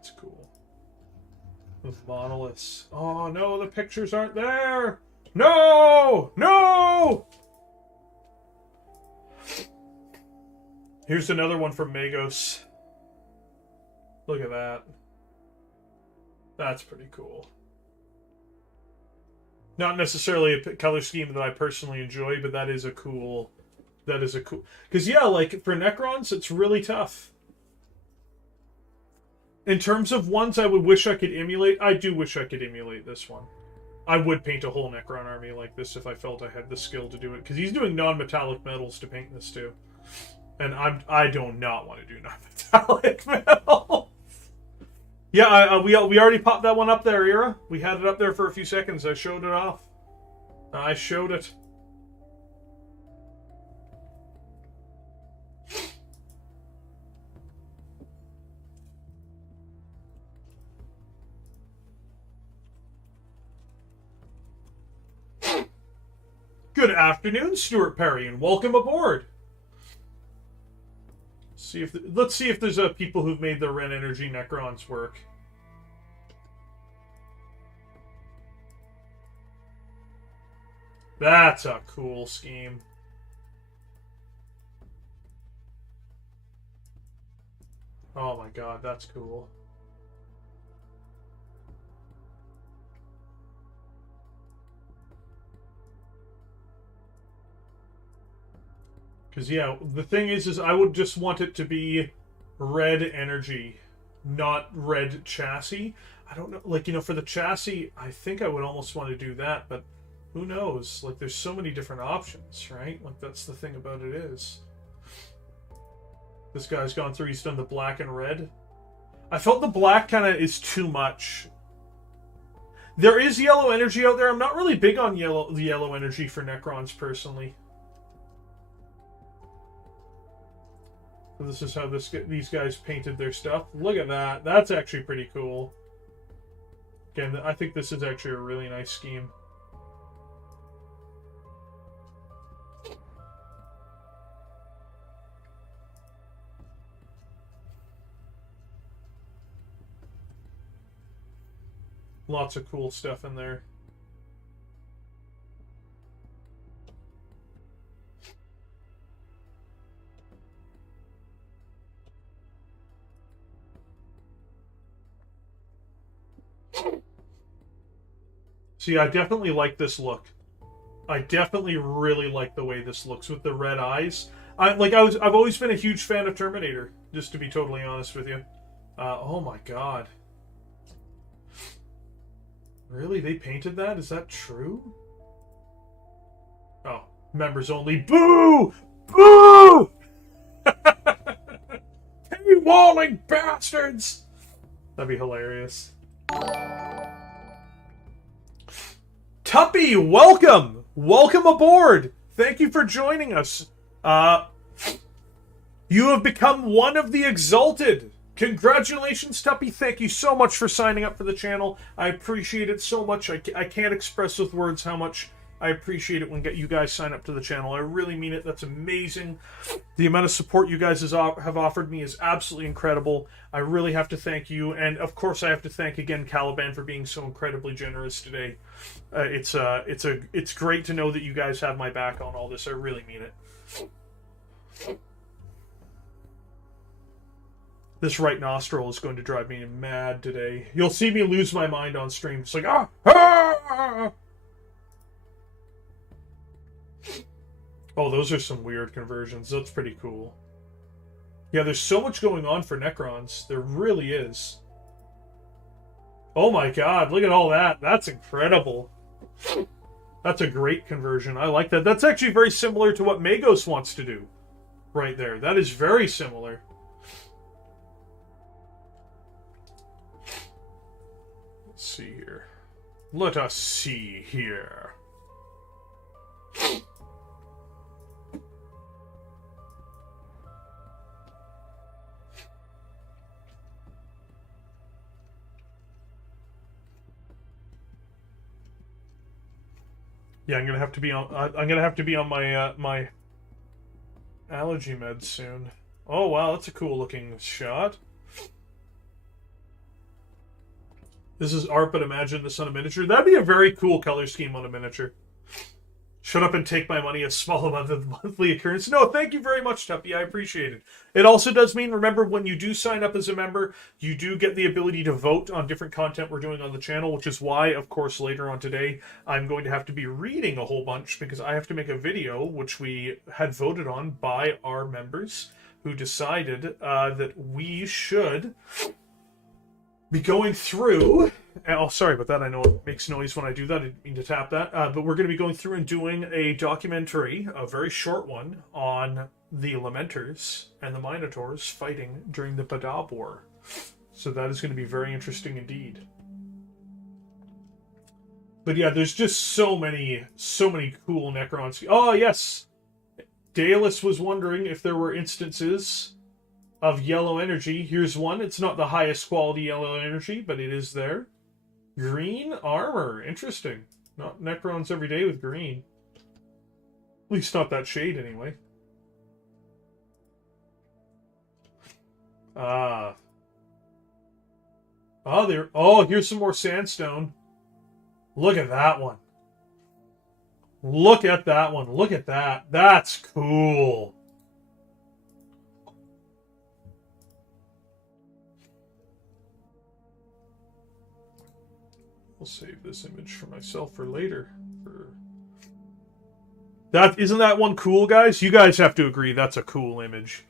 That's cool. With monoliths. Oh no, the pictures aren't there! No! No! Here's another one from Magos. Look at that. That's pretty cool. Not necessarily a color scheme that I personally enjoy, but that is a cool... That is a cool... Because, yeah, like, for Necrons, it's really tough. In terms of ones I would wish I could emulate, I do wish I could emulate this one. I would paint a whole Necron army like this if I felt I had the skill to do it. Because he's doing non-metallic metals to paint this, too. And I do not want to do non-metallic metals. Yeah, we already popped that one up there, Ira. We had it up there for a few seconds. I showed it off. I showed it. Good afternoon, Stuart Perry, and welcome aboard. Let's see if there's people who've made the Ren Energy Necrons work. That's a cool scheme. Oh my god, that's cool. Because, yeah, the thing is I would just want it to be red energy, not red chassis. I don't know, like, you know, for the chassis, I think I would almost want to do that, but who knows? Like, there's so many different options, right? Like, that's the thing about it is. This guy's gone through, he's done the black and red. I felt the black kind of is too much. There is yellow energy out there. I'm not really big on the yellow energy for Necrons, personally. This is how these guys painted their stuff. Look at that. That's actually pretty cool. Again, I think this is actually a really nice scheme. Lots of cool stuff in there. See, I definitely like this look. I definitely really like the way this looks with the red eyes. I've always been a huge fan of Terminator, just to be totally honest with you. Oh my god. Really? They painted that? Is that true? Oh, members only. Boo! Boo! Paywalling bastards! That'd be hilarious. Tuppy, welcome! Welcome aboard! Thank you for joining us. You have become one of the exalted. Congratulations, Tuppy. Thank you so much for signing up for the channel. I appreciate it so much. I can't express with words how much I appreciate it when you guys sign up to the channel. I really mean it. That's amazing. The amount of support you guys have offered me is absolutely incredible. I really have to thank you. And, of course, I have to thank, again, Caliban for being so incredibly generous today. It's great to know that you guys have my back on all this. I really mean it. This right nostril is going to drive me mad today. You'll see me lose my mind on stream. It's like, ah! Ah! Oh, those are some weird conversions. That's pretty cool. Yeah, there's so much going on for Necrons. There really is. Oh my god, look at all that. That's incredible. That's a great conversion. I like that. That's actually very similar to what Magos wants to do. Right there. That is very similar. Let's see here. Let us see here. Yeah, I'm gonna have to be on my my allergy meds soon. Oh wow, that's a cool looking shot. This is art, but imagine this on a miniature. That'd be a very cool color scheme on a miniature. Shut up and take my money, a small amount of monthly occurrence. No, thank you very much, Tuppy. I appreciate it. It also does mean, remember, when you do sign up as a member, you do get the ability to vote on different content we're doing on the channel, which is why, of course, later on today, I'm going to have to be reading a whole bunch because I have to make a video, which we had voted on by our members, who decided that we should be going through... Oh, sorry about that. I know it makes noise when I do that. I didn't mean to tap that. But we're going to be going through and doing a documentary, a very short one, on the Lamenters and the Minotaurs fighting during the Badab War. So that is going to be very interesting indeed. But yeah, there's just so many cool Necrons. Oh, yes! Daedalus was wondering if there were instances of yellow energy. Here's one. It's not the highest quality yellow energy, but it is there. Green armor. Interesting. Not Necrons every day with green. At least not that shade, anyway. Oh, there. Oh, here's some more sandstone. Look at that one. Look at that one. Look at that. That's cool. I'll save this image for myself for later. Isn't that one cool, guys? You guys have to agree that's a cool image.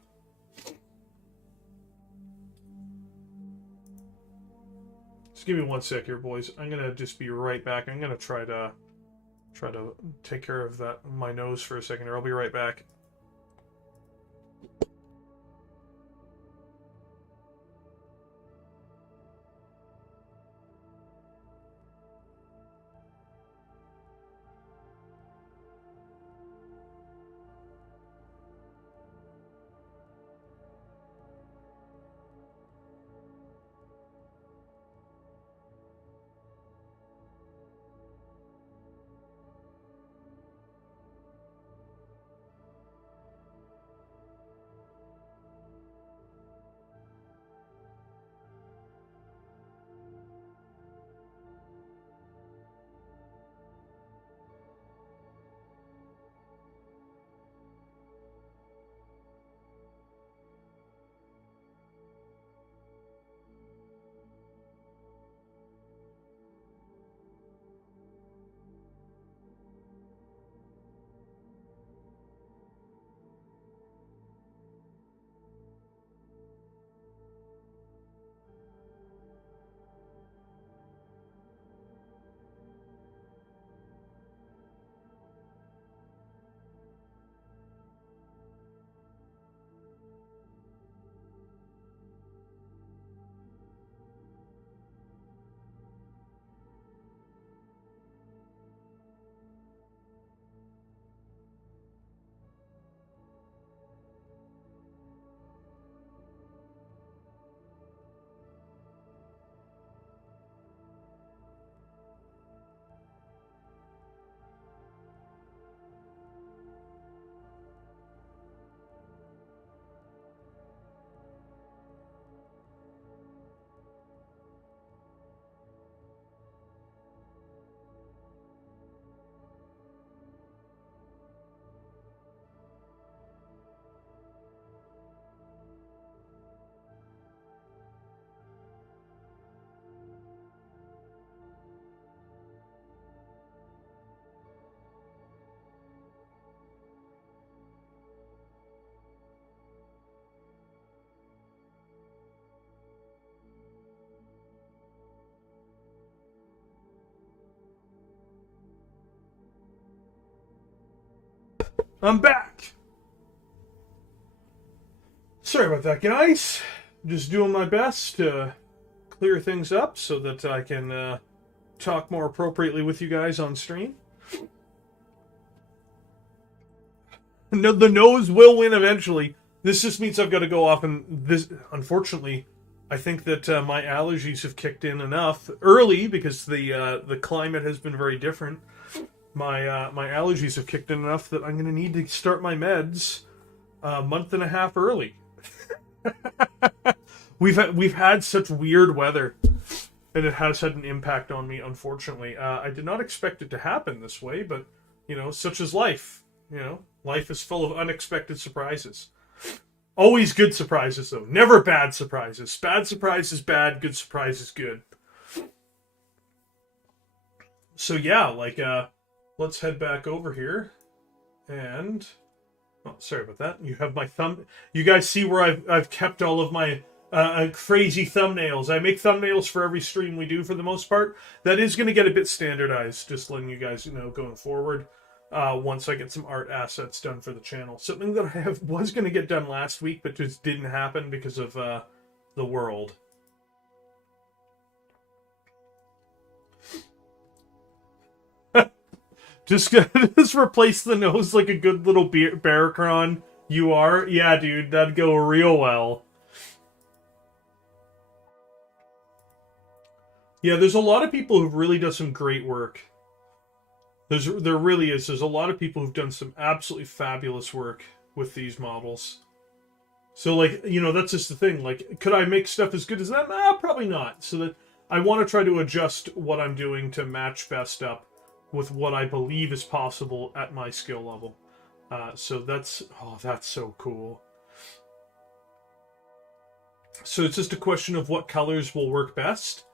Just give me 1 sec here, boys. I'm gonna just be right back. I'm gonna try to take care of my nose for a second here. I'll be right back. I'm back! Sorry about that, guys. Just doing my best to clear things up so that I can talk more appropriately with you guys on stream. No, the nose will win eventually. This just means I've got to go off and this. Unfortunately, I think that my allergies have kicked in enough early because the climate has been very different. My allergies have kicked in enough that I'm going to need to start my meds a month and a half early. We've had such weird weather. and it has had an impact on me, unfortunately. I did not expect it to happen this way, but, you know, such is life. You know, life is full of unexpected surprises. Always good surprises, though. Never bad surprises. Bad surprise is bad, good surprise is good. So yeah, like, let's head back over here. And... oh, sorry about that. You have my thumb... You guys see where I've kept all of my crazy thumbnails. I make thumbnails for every stream we do for the most part. That is going to get a bit standardized, just letting you guys know going forward. Once I get some art assets done for the channel. Something that I was going to get done last week, but just didn't happen because of the world. just replace the nose like a good little Baracron you are. Yeah, dude, that'd go real well. Yeah, there's a lot of people who've really done some great work. There really is. There's a lot of people who've done some absolutely fabulous work with these models. So, like, you know, that's just the thing. Like, could I make stuff as good as them? Probably not. So that I want to try to adjust what I'm doing to match best up with what I believe is possible at my skill level. So that's so cool. So it's just a question of what colors will work best.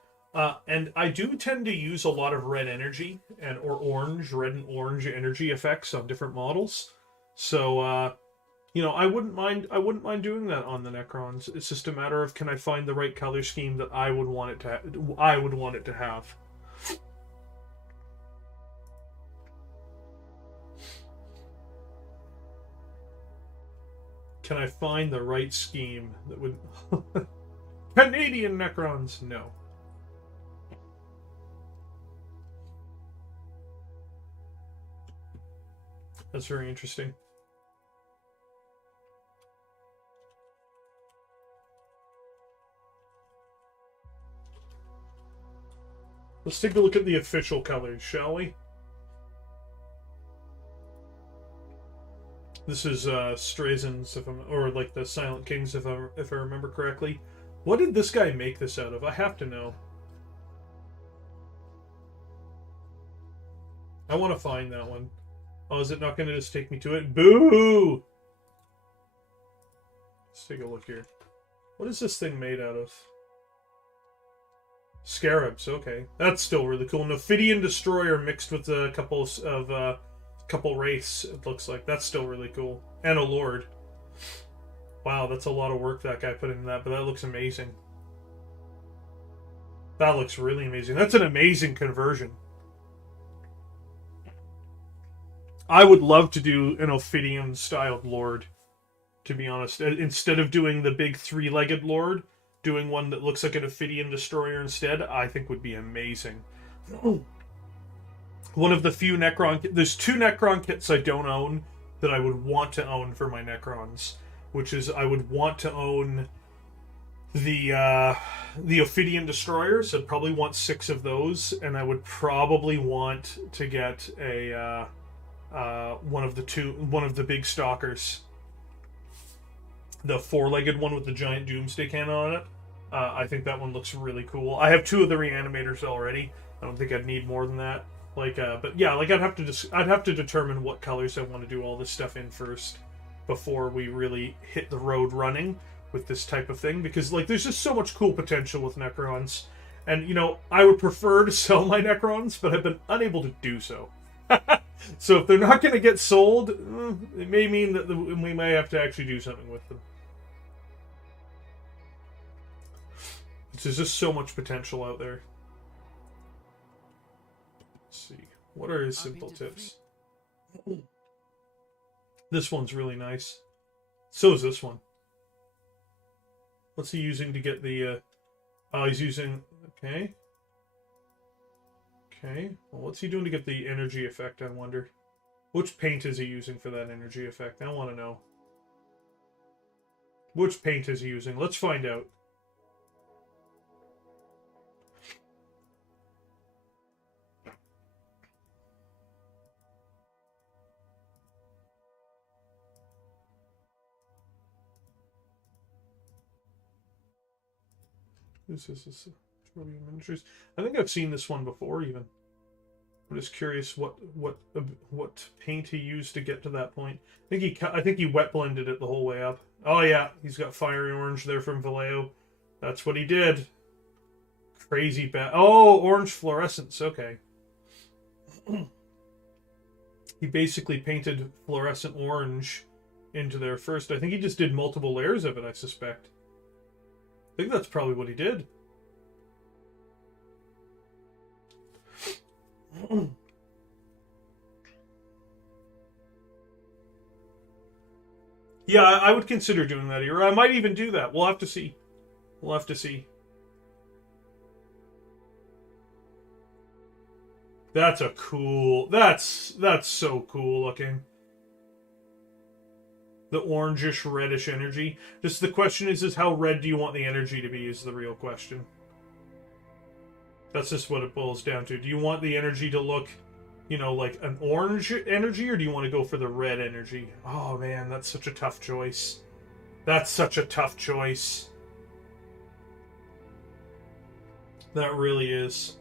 And I do tend to use a lot of red energy or red and orange energy effects on different models. So, you know, I wouldn't mind doing that on the Necrons. It's just a matter of, can I find the right color scheme that I would want it to have. Can I find the right scheme that would Canadian Necrons? No. That's very interesting. Let's take a look at the official colors, shall we? This is Strazen's, or like the Silent Kings, if I remember correctly. What did this guy make this out of? I have to know. I want to find that one. Oh, is it not going to just take me to it? Boo! Let's take a look here. What is this thing made out of? Scarabs, okay. That's still really cool. An Ophidian Destroyer mixed with a couple wraiths, it looks like. That's still really cool. And a Lord. Wow, that's a lot of work that guy put into that, but that looks amazing. That looks really amazing. That's an amazing conversion. I would love to do an Ophidian-styled Lord, to be honest. Instead of doing the big three-legged Lord, doing one that looks like an Ophidian Destroyer instead, I think would be amazing. One of the few Necron... There's 2 Necron kits I don't own that I would want to own for my Necrons, which is I would want to own the Ophidian Destroyers. I'd probably want 6 of those, and I would probably want to get a... one of the big stalkers, the 4-legged one with the giant doomsday cannon on it. I think that one looks really cool. I have 2 of the reanimators already. I don't think I'd need more than that. Like, but yeah, like I'd have to determine what colors I want to do all this stuff in first before we really hit the road running with this type of thing. Because like, there's just so much cool potential with Necrons, and you know, I would prefer to sell my Necrons, but I've been unable to do so. So if they're not going to get sold, it may mean that we may have to actually do something with them. There's just so much potential out there. Let's see. What are his simple tips? This one's really nice. So is this one. What's he using to get the... Oh, he's using... Okay. Okay. Well, what's he doing to get the energy effect, I wonder? Which paint is he using for that energy effect? I want to know. Which paint is he using? Let's find out. This is Miniatures. I think I've seen this one before, even. I'm just curious what paint he used to get to that point. I think he wet blended it the whole way up. Oh yeah, he's got fiery orange there from Vallejo. That's what he did. Crazy bad. Oh, orange fluorescence. Okay. He basically painted fluorescent orange into there first. I think he just did multiple layers of it, I suspect. I think that's probably what he did. Yeah, I would consider doing that here. I might even do that. We'll have to see. We'll have to see. That's a cool... That's so cool looking. The orangish, reddish energy. Just the question is how red do you want the energy to be is the real question. That's just what it boils down to. Do you want the energy to look, you know, like an orange energy, or do you want to go for the red energy? Oh, man, that's such a tough choice. That's such a tough choice. That really is.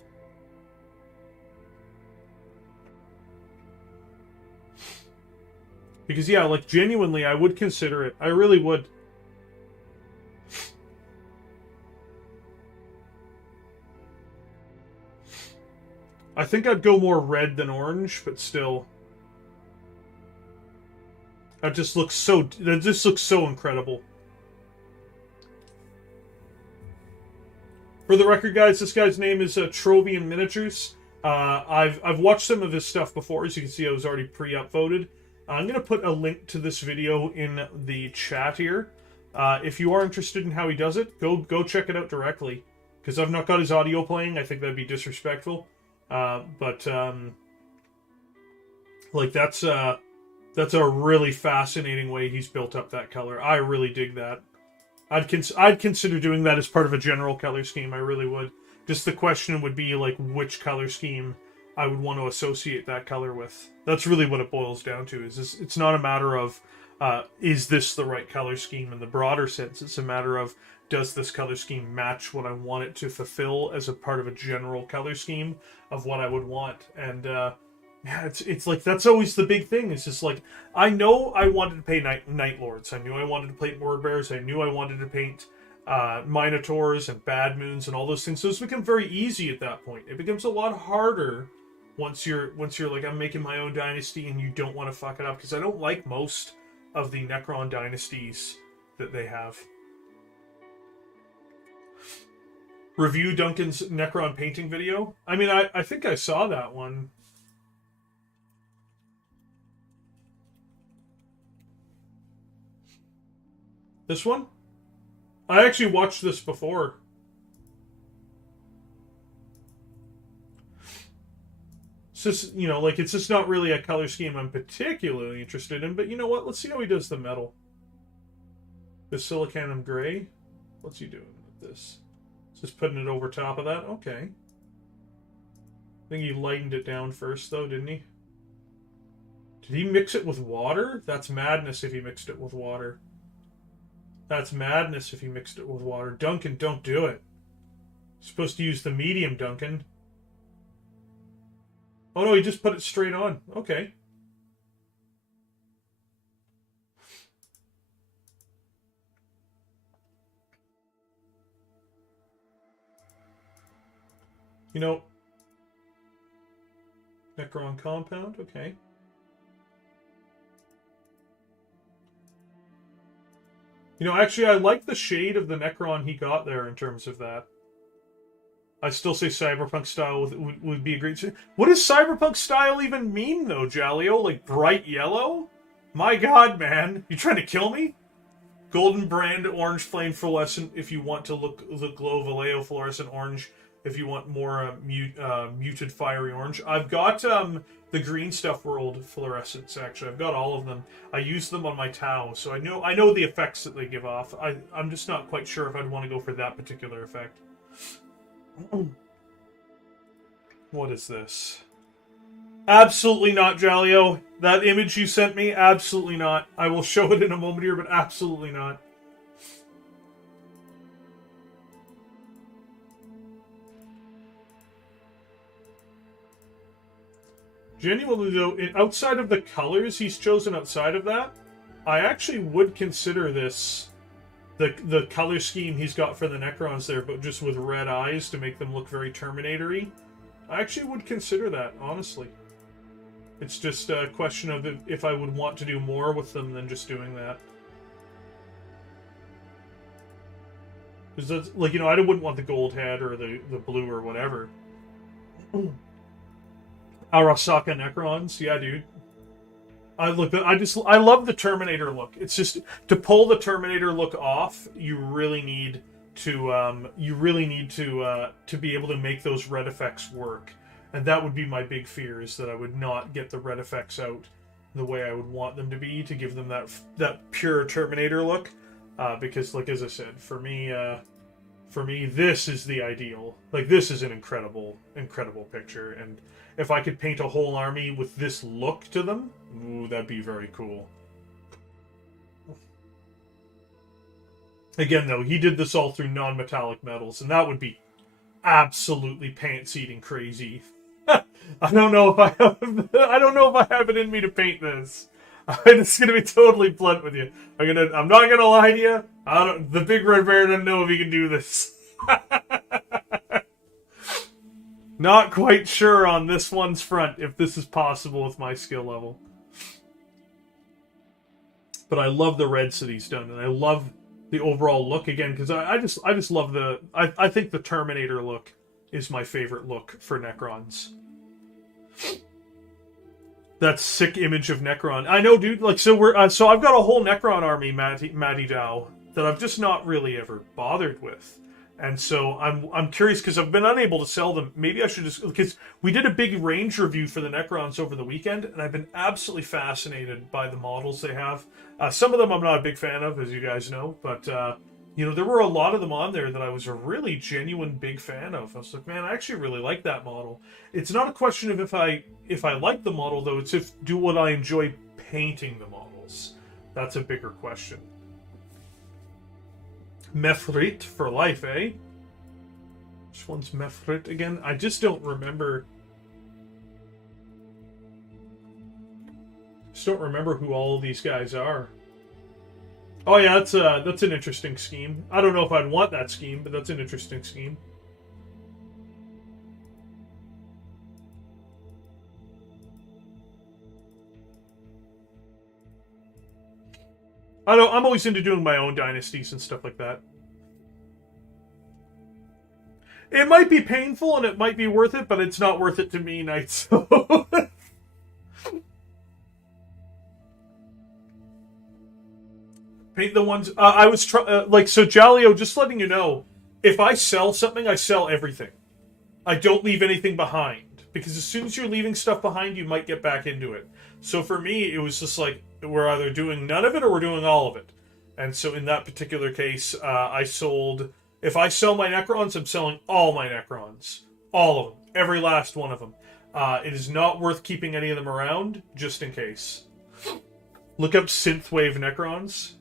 Because, yeah, like, genuinely, I would consider it. I really would. I think I'd go more red than orange, but still. That just looks so incredible. For the record, guys, this guy's name is Trovian Miniatures. I've watched some of his stuff before. As you can see, I was already pre-upvoted. I'm going to put a link to this video in the chat here. If you are interested in how he does it, go check it out directly. Because I've not got his audio playing. I think that'd be disrespectful. Like, that's a really fascinating way he's built up that color. I really dig that. I'd consider doing that as part of a general color scheme. I really would. Just the question would be, like, which color scheme I would want to associate that color with. That's really what it boils down to. It's not a matter of, is this the right color scheme in the broader sense? It's a matter of, does this color scheme match what I want it to fulfill as a part of a general color scheme of what I would want? And, yeah, it's like, that's always the big thing. It's just like, I know I wanted to paint Night Lords. I knew I wanted to paint Word Bears. I knew I wanted to paint Minotaurs and Bad Moons and all those things. So it's become very easy at that point. It becomes a lot harder once you're like, I'm making my own dynasty and you don't want to fuck it up, because I don't like most of the Necron dynasties that they have. Review Duncan's Necron painting video. I mean, I think I saw that one. This one? I actually watched this before. It's just, you know, like, it's just not really a color scheme I'm particularly interested in, but you know what? Let's see how he does the metal. The Silicanum Gray. What's he doing with this? Just putting it over top of that? Okay. I think he lightened it down first, though, didn't he? Did he mix it with water? That's madness if he mixed it with water. That's madness if he mixed it with water. Duncan, don't do it. You're supposed to use the medium, Duncan. Oh no, he just put it straight on. Okay. You know, Necron compound, okay. You know, actually, I like the shade of the Necron he got there in terms of that. I still say cyberpunk style would be a great... What does cyberpunk style even mean, though, Jalio? Like, bright yellow? My god, man. You trying to kill me? Golden brand, orange flame fluorescent if you want to look glow, Vallejo fluorescent orange if you want more muted fiery orange. I've got the Green Stuff World fluorescents, actually. I've got all of them. I use them on my Tau, so I know the effects that they give off. I'm just not quite sure if I'd want to go for that particular effect. What is this? Absolutely not, Jalio. That image you sent me, absolutely not. I will show it in a moment here, but absolutely not. Genuinely, though, outside of the colors he's chosen outside of that, I actually would consider this the color scheme he's got for the Necrons there, but just with red eyes to make them look very Terminator-y. I actually would consider that, honestly. It's just a question of if I would want to do more with them than just doing that. Because, like, you know, I wouldn't want the gold head or the blue or whatever. Arasaka Necrons, yeah, dude. I love the Terminator look. It's just to pull the Terminator look off, you really need to be able to make those red effects work, and that would be my big fear, is that I would not get the red effects out the way I would want them to be to give them that pure Terminator look. Because, like, as I said, for me, this is the ideal. Like, this is an incredible picture, and if I could paint a whole army with this look to them, ooh, that'd be very cool. Again, though, he did this all through non-metallic metals, and that would be absolutely pants-eating crazy. I don't know if I have it in me to paint this. I'm just gonna be totally blunt with you. I'm not gonna lie to you. The big red bear doesn't know if he can do this. Not quite sure on this one's front if this is possible with my skill level. But I love the reds that he's done, and I love the overall look again, because I just love I think the Terminator look is my favorite look for Necrons. That sick image of Necron. I know, dude. Like, so I've got a whole Necron army, Matty Dow, that I've just not really ever bothered with. And so I'm curious, because I've been unable to sell them. Maybe I should just, because we did a big range review for the Necrons over the weekend, and I've been absolutely fascinated by the models they have. Some of them I'm not a big fan of, as you guys know, but you know, there were a lot of them on there that I was a really genuine big fan of. I was like, man, I actually really like that model. It's not a question of if I like the model, though. It's would I enjoy painting the models? That's a bigger question. Mefrit for life, eh? Which one's Mefrit again? I just don't remember. Just don't remember who all of these guys are. Oh yeah, that's an interesting scheme. I don't know if I'd want that scheme, but that's an interesting scheme. I'm always into doing my own dynasties and stuff like that. It might be painful and it might be worth it, but it's not worth it to me, Knight. So paint the ones I was so Jalio. Just letting you know, if I sell something, I sell everything. I don't leave anything behind, because as soon as you're leaving stuff behind, you might get back into it. So for me, it was just like, we're either doing none of it or we're doing all of it. And so in that particular case, I sold... If I sell my Necrons, I'm selling all my Necrons. All of them. Every last one of them. It is not worth keeping any of them around, just in case. Look up Synthwave Necrons.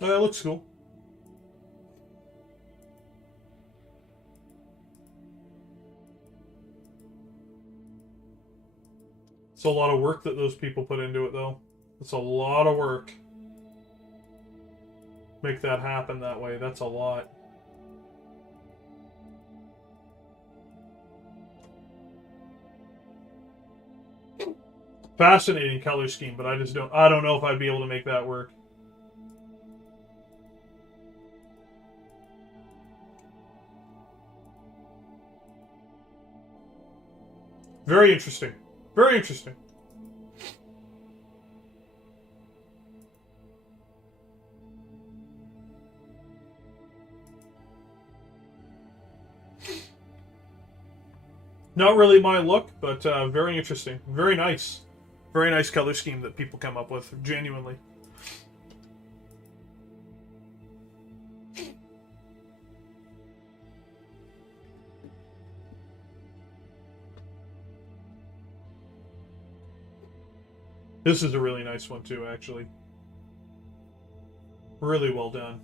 Oh, that looks cool. It's a lot of work that those people put into it, though. It's a lot of work. Make that happen that way. That's a lot. Fascinating color scheme, but I don't know if I'd be able to make that work. Very interesting. Very interesting. Not really my look, but very interesting. Very nice. Very nice color scheme that people come up with, genuinely. This is a really nice one too, actually. Really well done.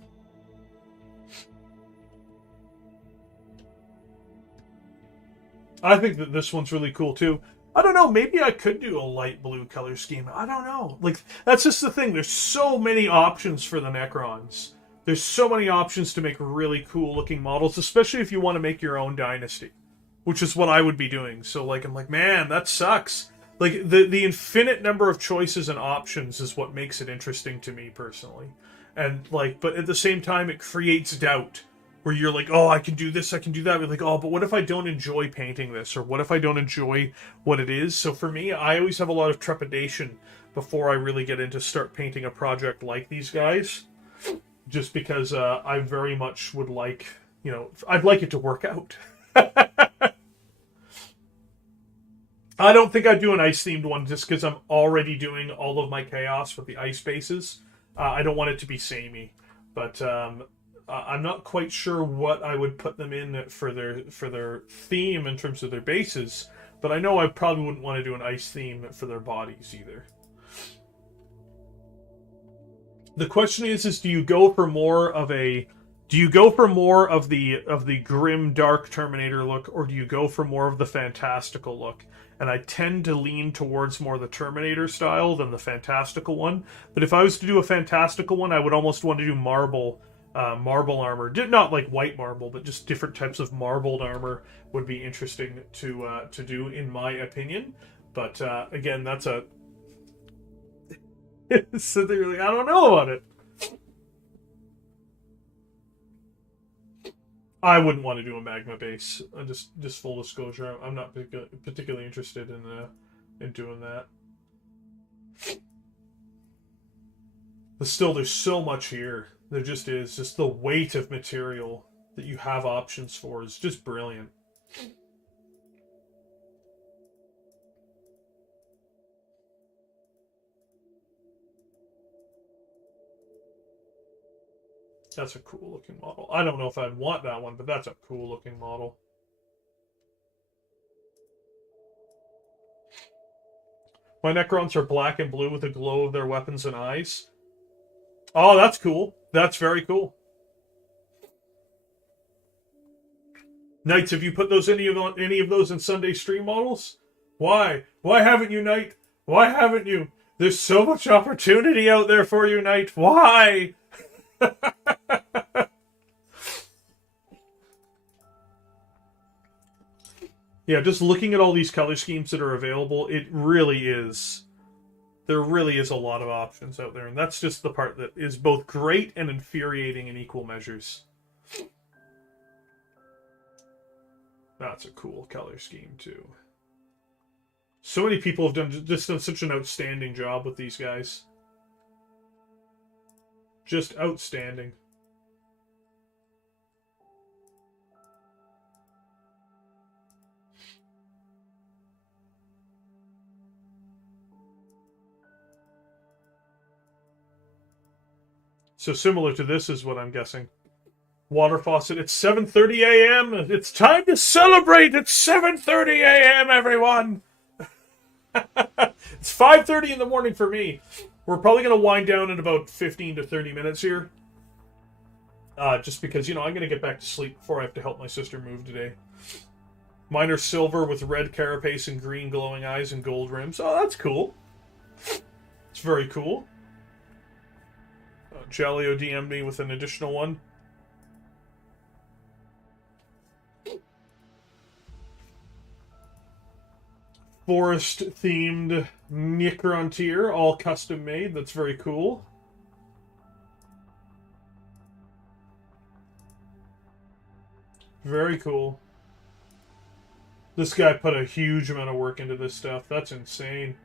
I think that this one's really cool too. I don't know, maybe I could do a light blue color scheme. I don't know. Like, that's just the thing. There's so many options for the Necrons. There's so many options to make really cool looking models, especially if you want to make your own dynasty, which is what I would be doing. So, like, I'm like, man, that sucks. Like, the infinite number of choices and options is what makes it interesting to me personally. And, like, but at the same time, it creates doubt where you're like, oh, I can do this, I can do that. You're like, oh, but what if I don't enjoy painting this? Or what if I don't enjoy what it is? So for me, I always have a lot of trepidation before I really get into start painting a project like these guys. Just because I very much would like, I'd like it to work out. I don't think I'd do an ice-themed one just because I'm already doing all of my chaos with the ice bases. I don't want it to be samey. But I'm not quite sure what I would put them in for their theme in terms of their bases, but I know I probably wouldn't want to do an ice theme for their bodies either. The question is do you go for more of the grim dark Terminator look, or do you go for more of the fantastical look? And I tend to lean towards more the Terminator style than the fantastical one. But if I was to do a fantastical one, I would almost want to do marble armor. Not like white marble, but just different types of marbled armor would be interesting to do, in my opinion. But again, that's a so they're like, I don't know about it. I wouldn't want to do a magma base. Just full disclosure, I'm not particularly interested in doing that. But still, there's so much here. There just is. Just the weight of material that you have options for is just brilliant. That's a cool looking model. I don't know if I'd want that one, but that's a cool looking model. My Necrons are black and blue with the glow of their weapons and eyes. Oh, that's cool. That's very cool. Knights, have you put any of those in Sunday stream models? Why? Why haven't you, Knight? Why haven't you? There's so much opportunity out there for you, Knight. Why? Yeah, just looking at all these color schemes that are available, it really is. There really is a lot of options out there, and that's just the part that is both great and infuriating in equal measures. That's a cool color scheme, too. So many people have done such an outstanding job with these guys. Just outstanding. So similar to this is what I'm guessing. Water faucet. It's 7:30 a.m. It's time to celebrate. It's 7:30 a.m. everyone. It's 5:30 in the morning for me. We're probably going to wind down in about 15 to 30 minutes here. Just because, I'm going to get back to sleep before I have to help my sister move today. Mine are silver with red carapace and green glowing eyes and gold rims. Oh, that's cool. It's very cool. Jalio DM'd me with an additional one. Forest-themed Necron tier, all custom-made. That's very cool. Very cool. This guy put a huge amount of work into this stuff. That's insane.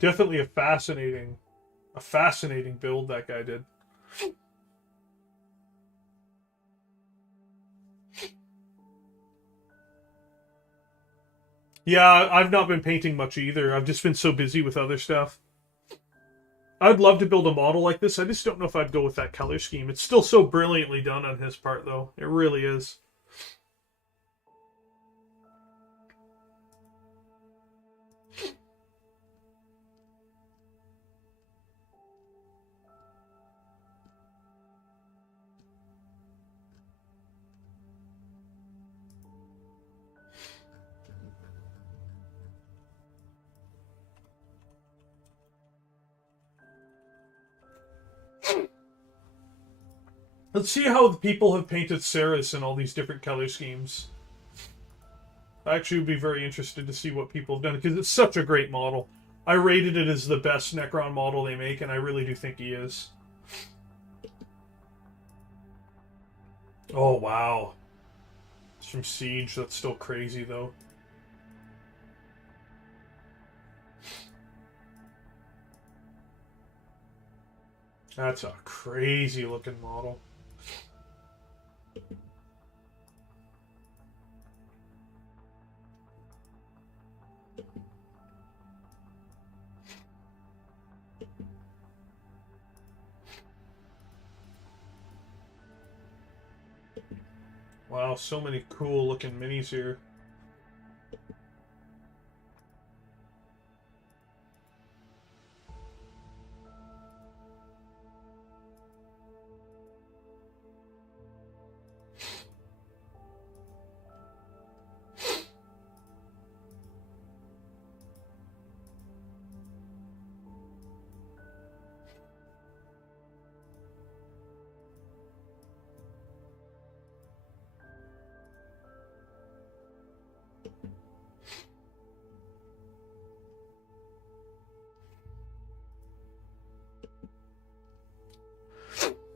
Definitely a fascinating build that guy did. Yeah, I've not been painting much either. I've just been so busy with other stuff. I'd love to build a model like this. I just don't know if I'd go with that color scheme. It's still so brilliantly done on his part, though. It really is. Let's see how the people have painted Ceres in all these different color schemes. I actually would be very interested to see what people have done, because it's such a great model. I rated it as the best Necron model they make, and I really do think he is. Oh, wow. It's from Siege. That's still crazy, though. That's a crazy looking model. Wow, so many cool looking minis here.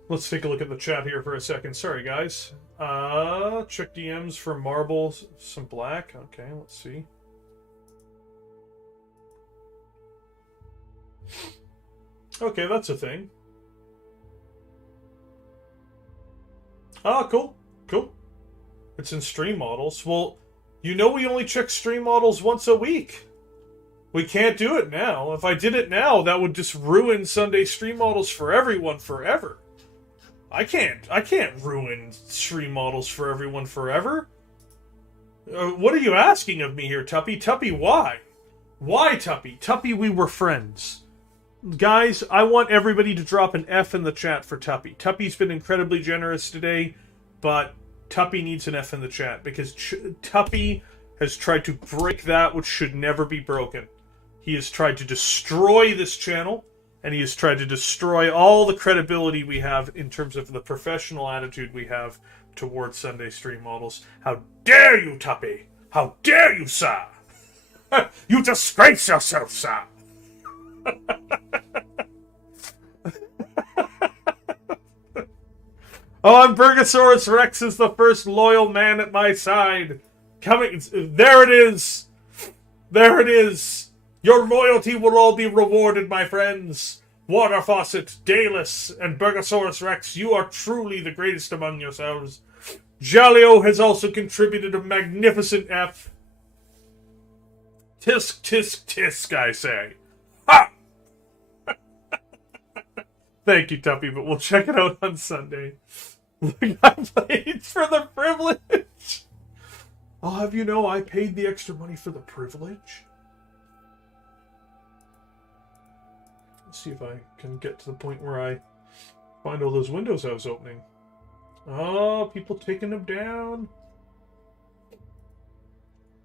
Let's take a look at the chat here for a second. Sorry, guys. Check DMs for marbles. Some black. Okay, let's see. Okay, that's a thing. Ah, cool. Cool. It's in stream models. Well, you know we only check stream models once a week. We can't do it now. If I did it now, that would just ruin Sunday stream models for everyone forever. I can't ruin stream models for everyone forever. What are you asking of me here, Tuppy? Tuppy, why? Why, Tuppy? Tuppy, we were friends. Guys, I want everybody to drop an F in the chat for Tuppy. Tuppy's been incredibly generous today, but Tuppy needs an F in the chat, because Tuppy has tried to break that which should never be broken. He has tried to destroy this channel, and he has tried to destroy all the credibility we have in terms of the professional attitude we have towards Sunday stream models. How dare you, Tuppy! How dare you, sir! You disgrace yourself, sir! Oh, and Burgosaurus Rex is the first loyal man at my side. Coming, there it is! There it is! Your loyalty will all be rewarded, my friends. Water Faucet, Dalus, and Burgosaurus Rex, you are truly the greatest among yourselves. Jalio has also contributed a magnificent F. Tisk, tisk, tisk, I say. Ha! Thank you, Tuppy, but we'll check it out on Sunday. I paid for the privilege. I'll have you know I paid the extra money for the privilege. Let's see if I can get to the point where I find all those windows I was opening. Oh, people taking them down.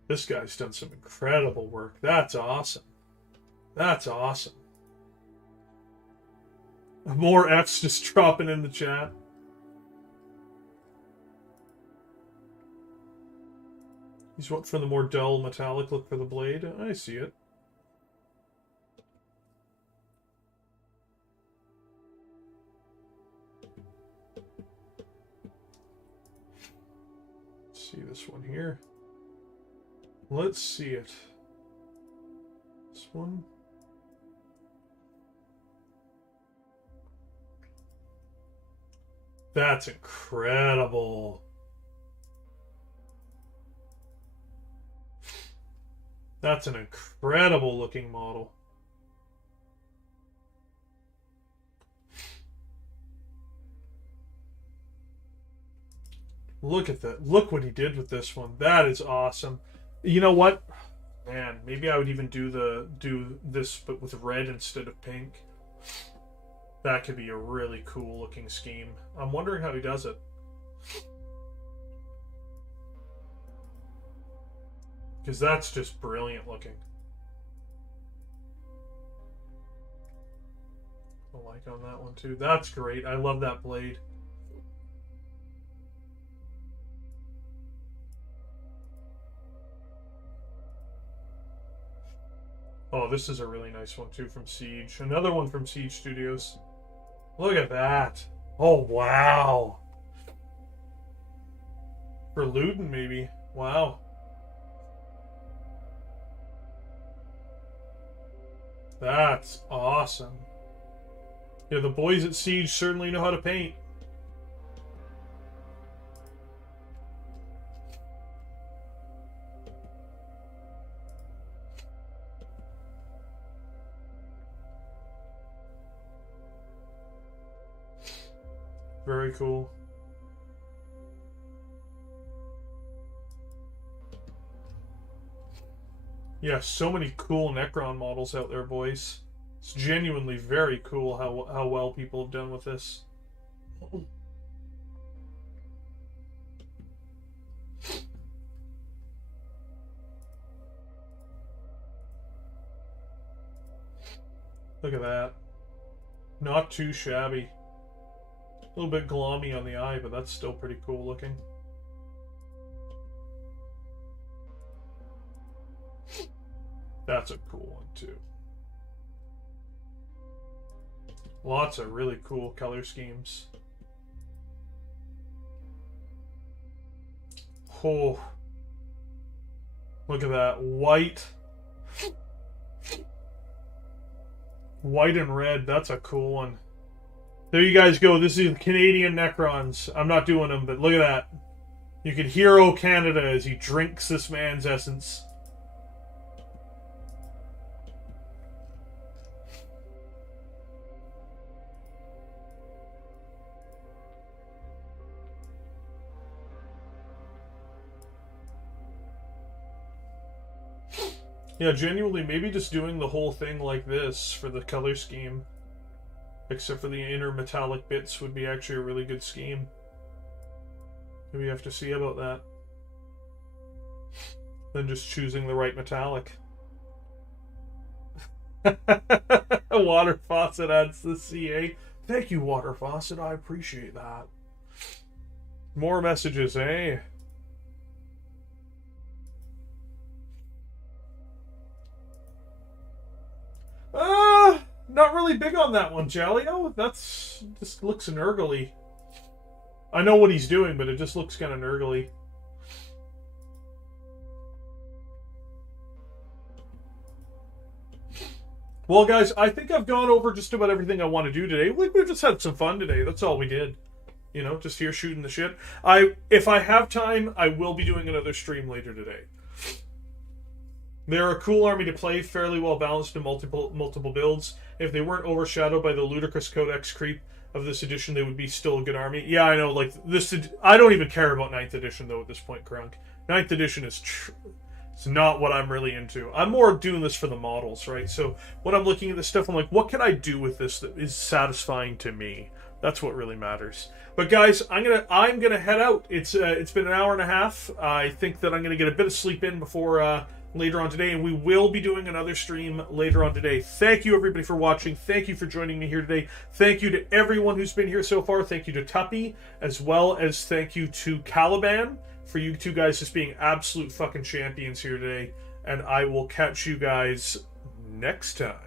This guy's done some incredible work. That's awesome. That's awesome. More F's just dropping in the chat. He's went for the more dull metallic look for the blade. I see it. Let's see this one here. Let's see it. This one. That's incredible. That's an incredible looking model. Look at that. Look what he did with this one. That is awesome. You know what? Man, maybe I would even do this but with red instead of pink. That could be a really cool looking scheme. I'm wondering how he does it. Because that's just brilliant looking. I like on that one too. That's great. I love that blade. Oh, this is a really nice one too from Siege. Another one from Siege Studios. Look at that. Oh, wow. For Luden, maybe. Wow. That's awesome. Yeah, the boys at Siege certainly know how to paint. Very cool. Yeah, so many cool Necron models out there, boys. It's genuinely very cool how well people have done with this. Look at that. Not too shabby. A little bit gloomy on the eye, but that's still pretty cool looking. That's a cool one too. Lots of really cool color schemes. Oh, look at that. White. White and red. That's a cool one. There you guys go. This is Canadian Necrons. I'm not doing them, but look at that. You can hear "O Canada" as he drinks this man's essence. Yeah, genuinely, maybe just doing the whole thing like this for the color scheme, except for the inner metallic bits, would be actually a really good scheme. Maybe you have to see about that. Then just choosing the right metallic. A water faucet adds the CA. Thank you, water faucet. I appreciate that. More messages, eh? Not really big on that one, Jalio. That's just looks nurgly. I know what he's doing, but it just looks kind of nurgly. Well, guys, I think I've gone over just about everything I want to do today. We just had some fun today. That's all we did. You know, just here shooting the shit. If I have time, I will be doing another stream later today. They're a cool army to play, fairly well balanced in multiple builds. If they weren't overshadowed by the ludicrous codex creep of this edition, they would be still a good army. Yeah, I know, like, this... I don't even care about 9th edition, though, at this point, Crunk. 9th edition is... It's not what I'm really into. I'm more doing this for the models, right? So when I'm looking at this stuff, I'm like, what can I do with this that is satisfying to me? That's what really matters. But guys, I'm gonna head out. It's been an hour and a half. I think that I'm gonna get a bit of sleep in before later on today, and we will be doing another stream later on today. Thank you everybody for watching. Thank you for joining me here today. Thank you to everyone who's been here so far. Thank you to Tuppy, as well as thank you to Caliban for you two guys just being absolute fucking champions here today. And I will catch you guys next time.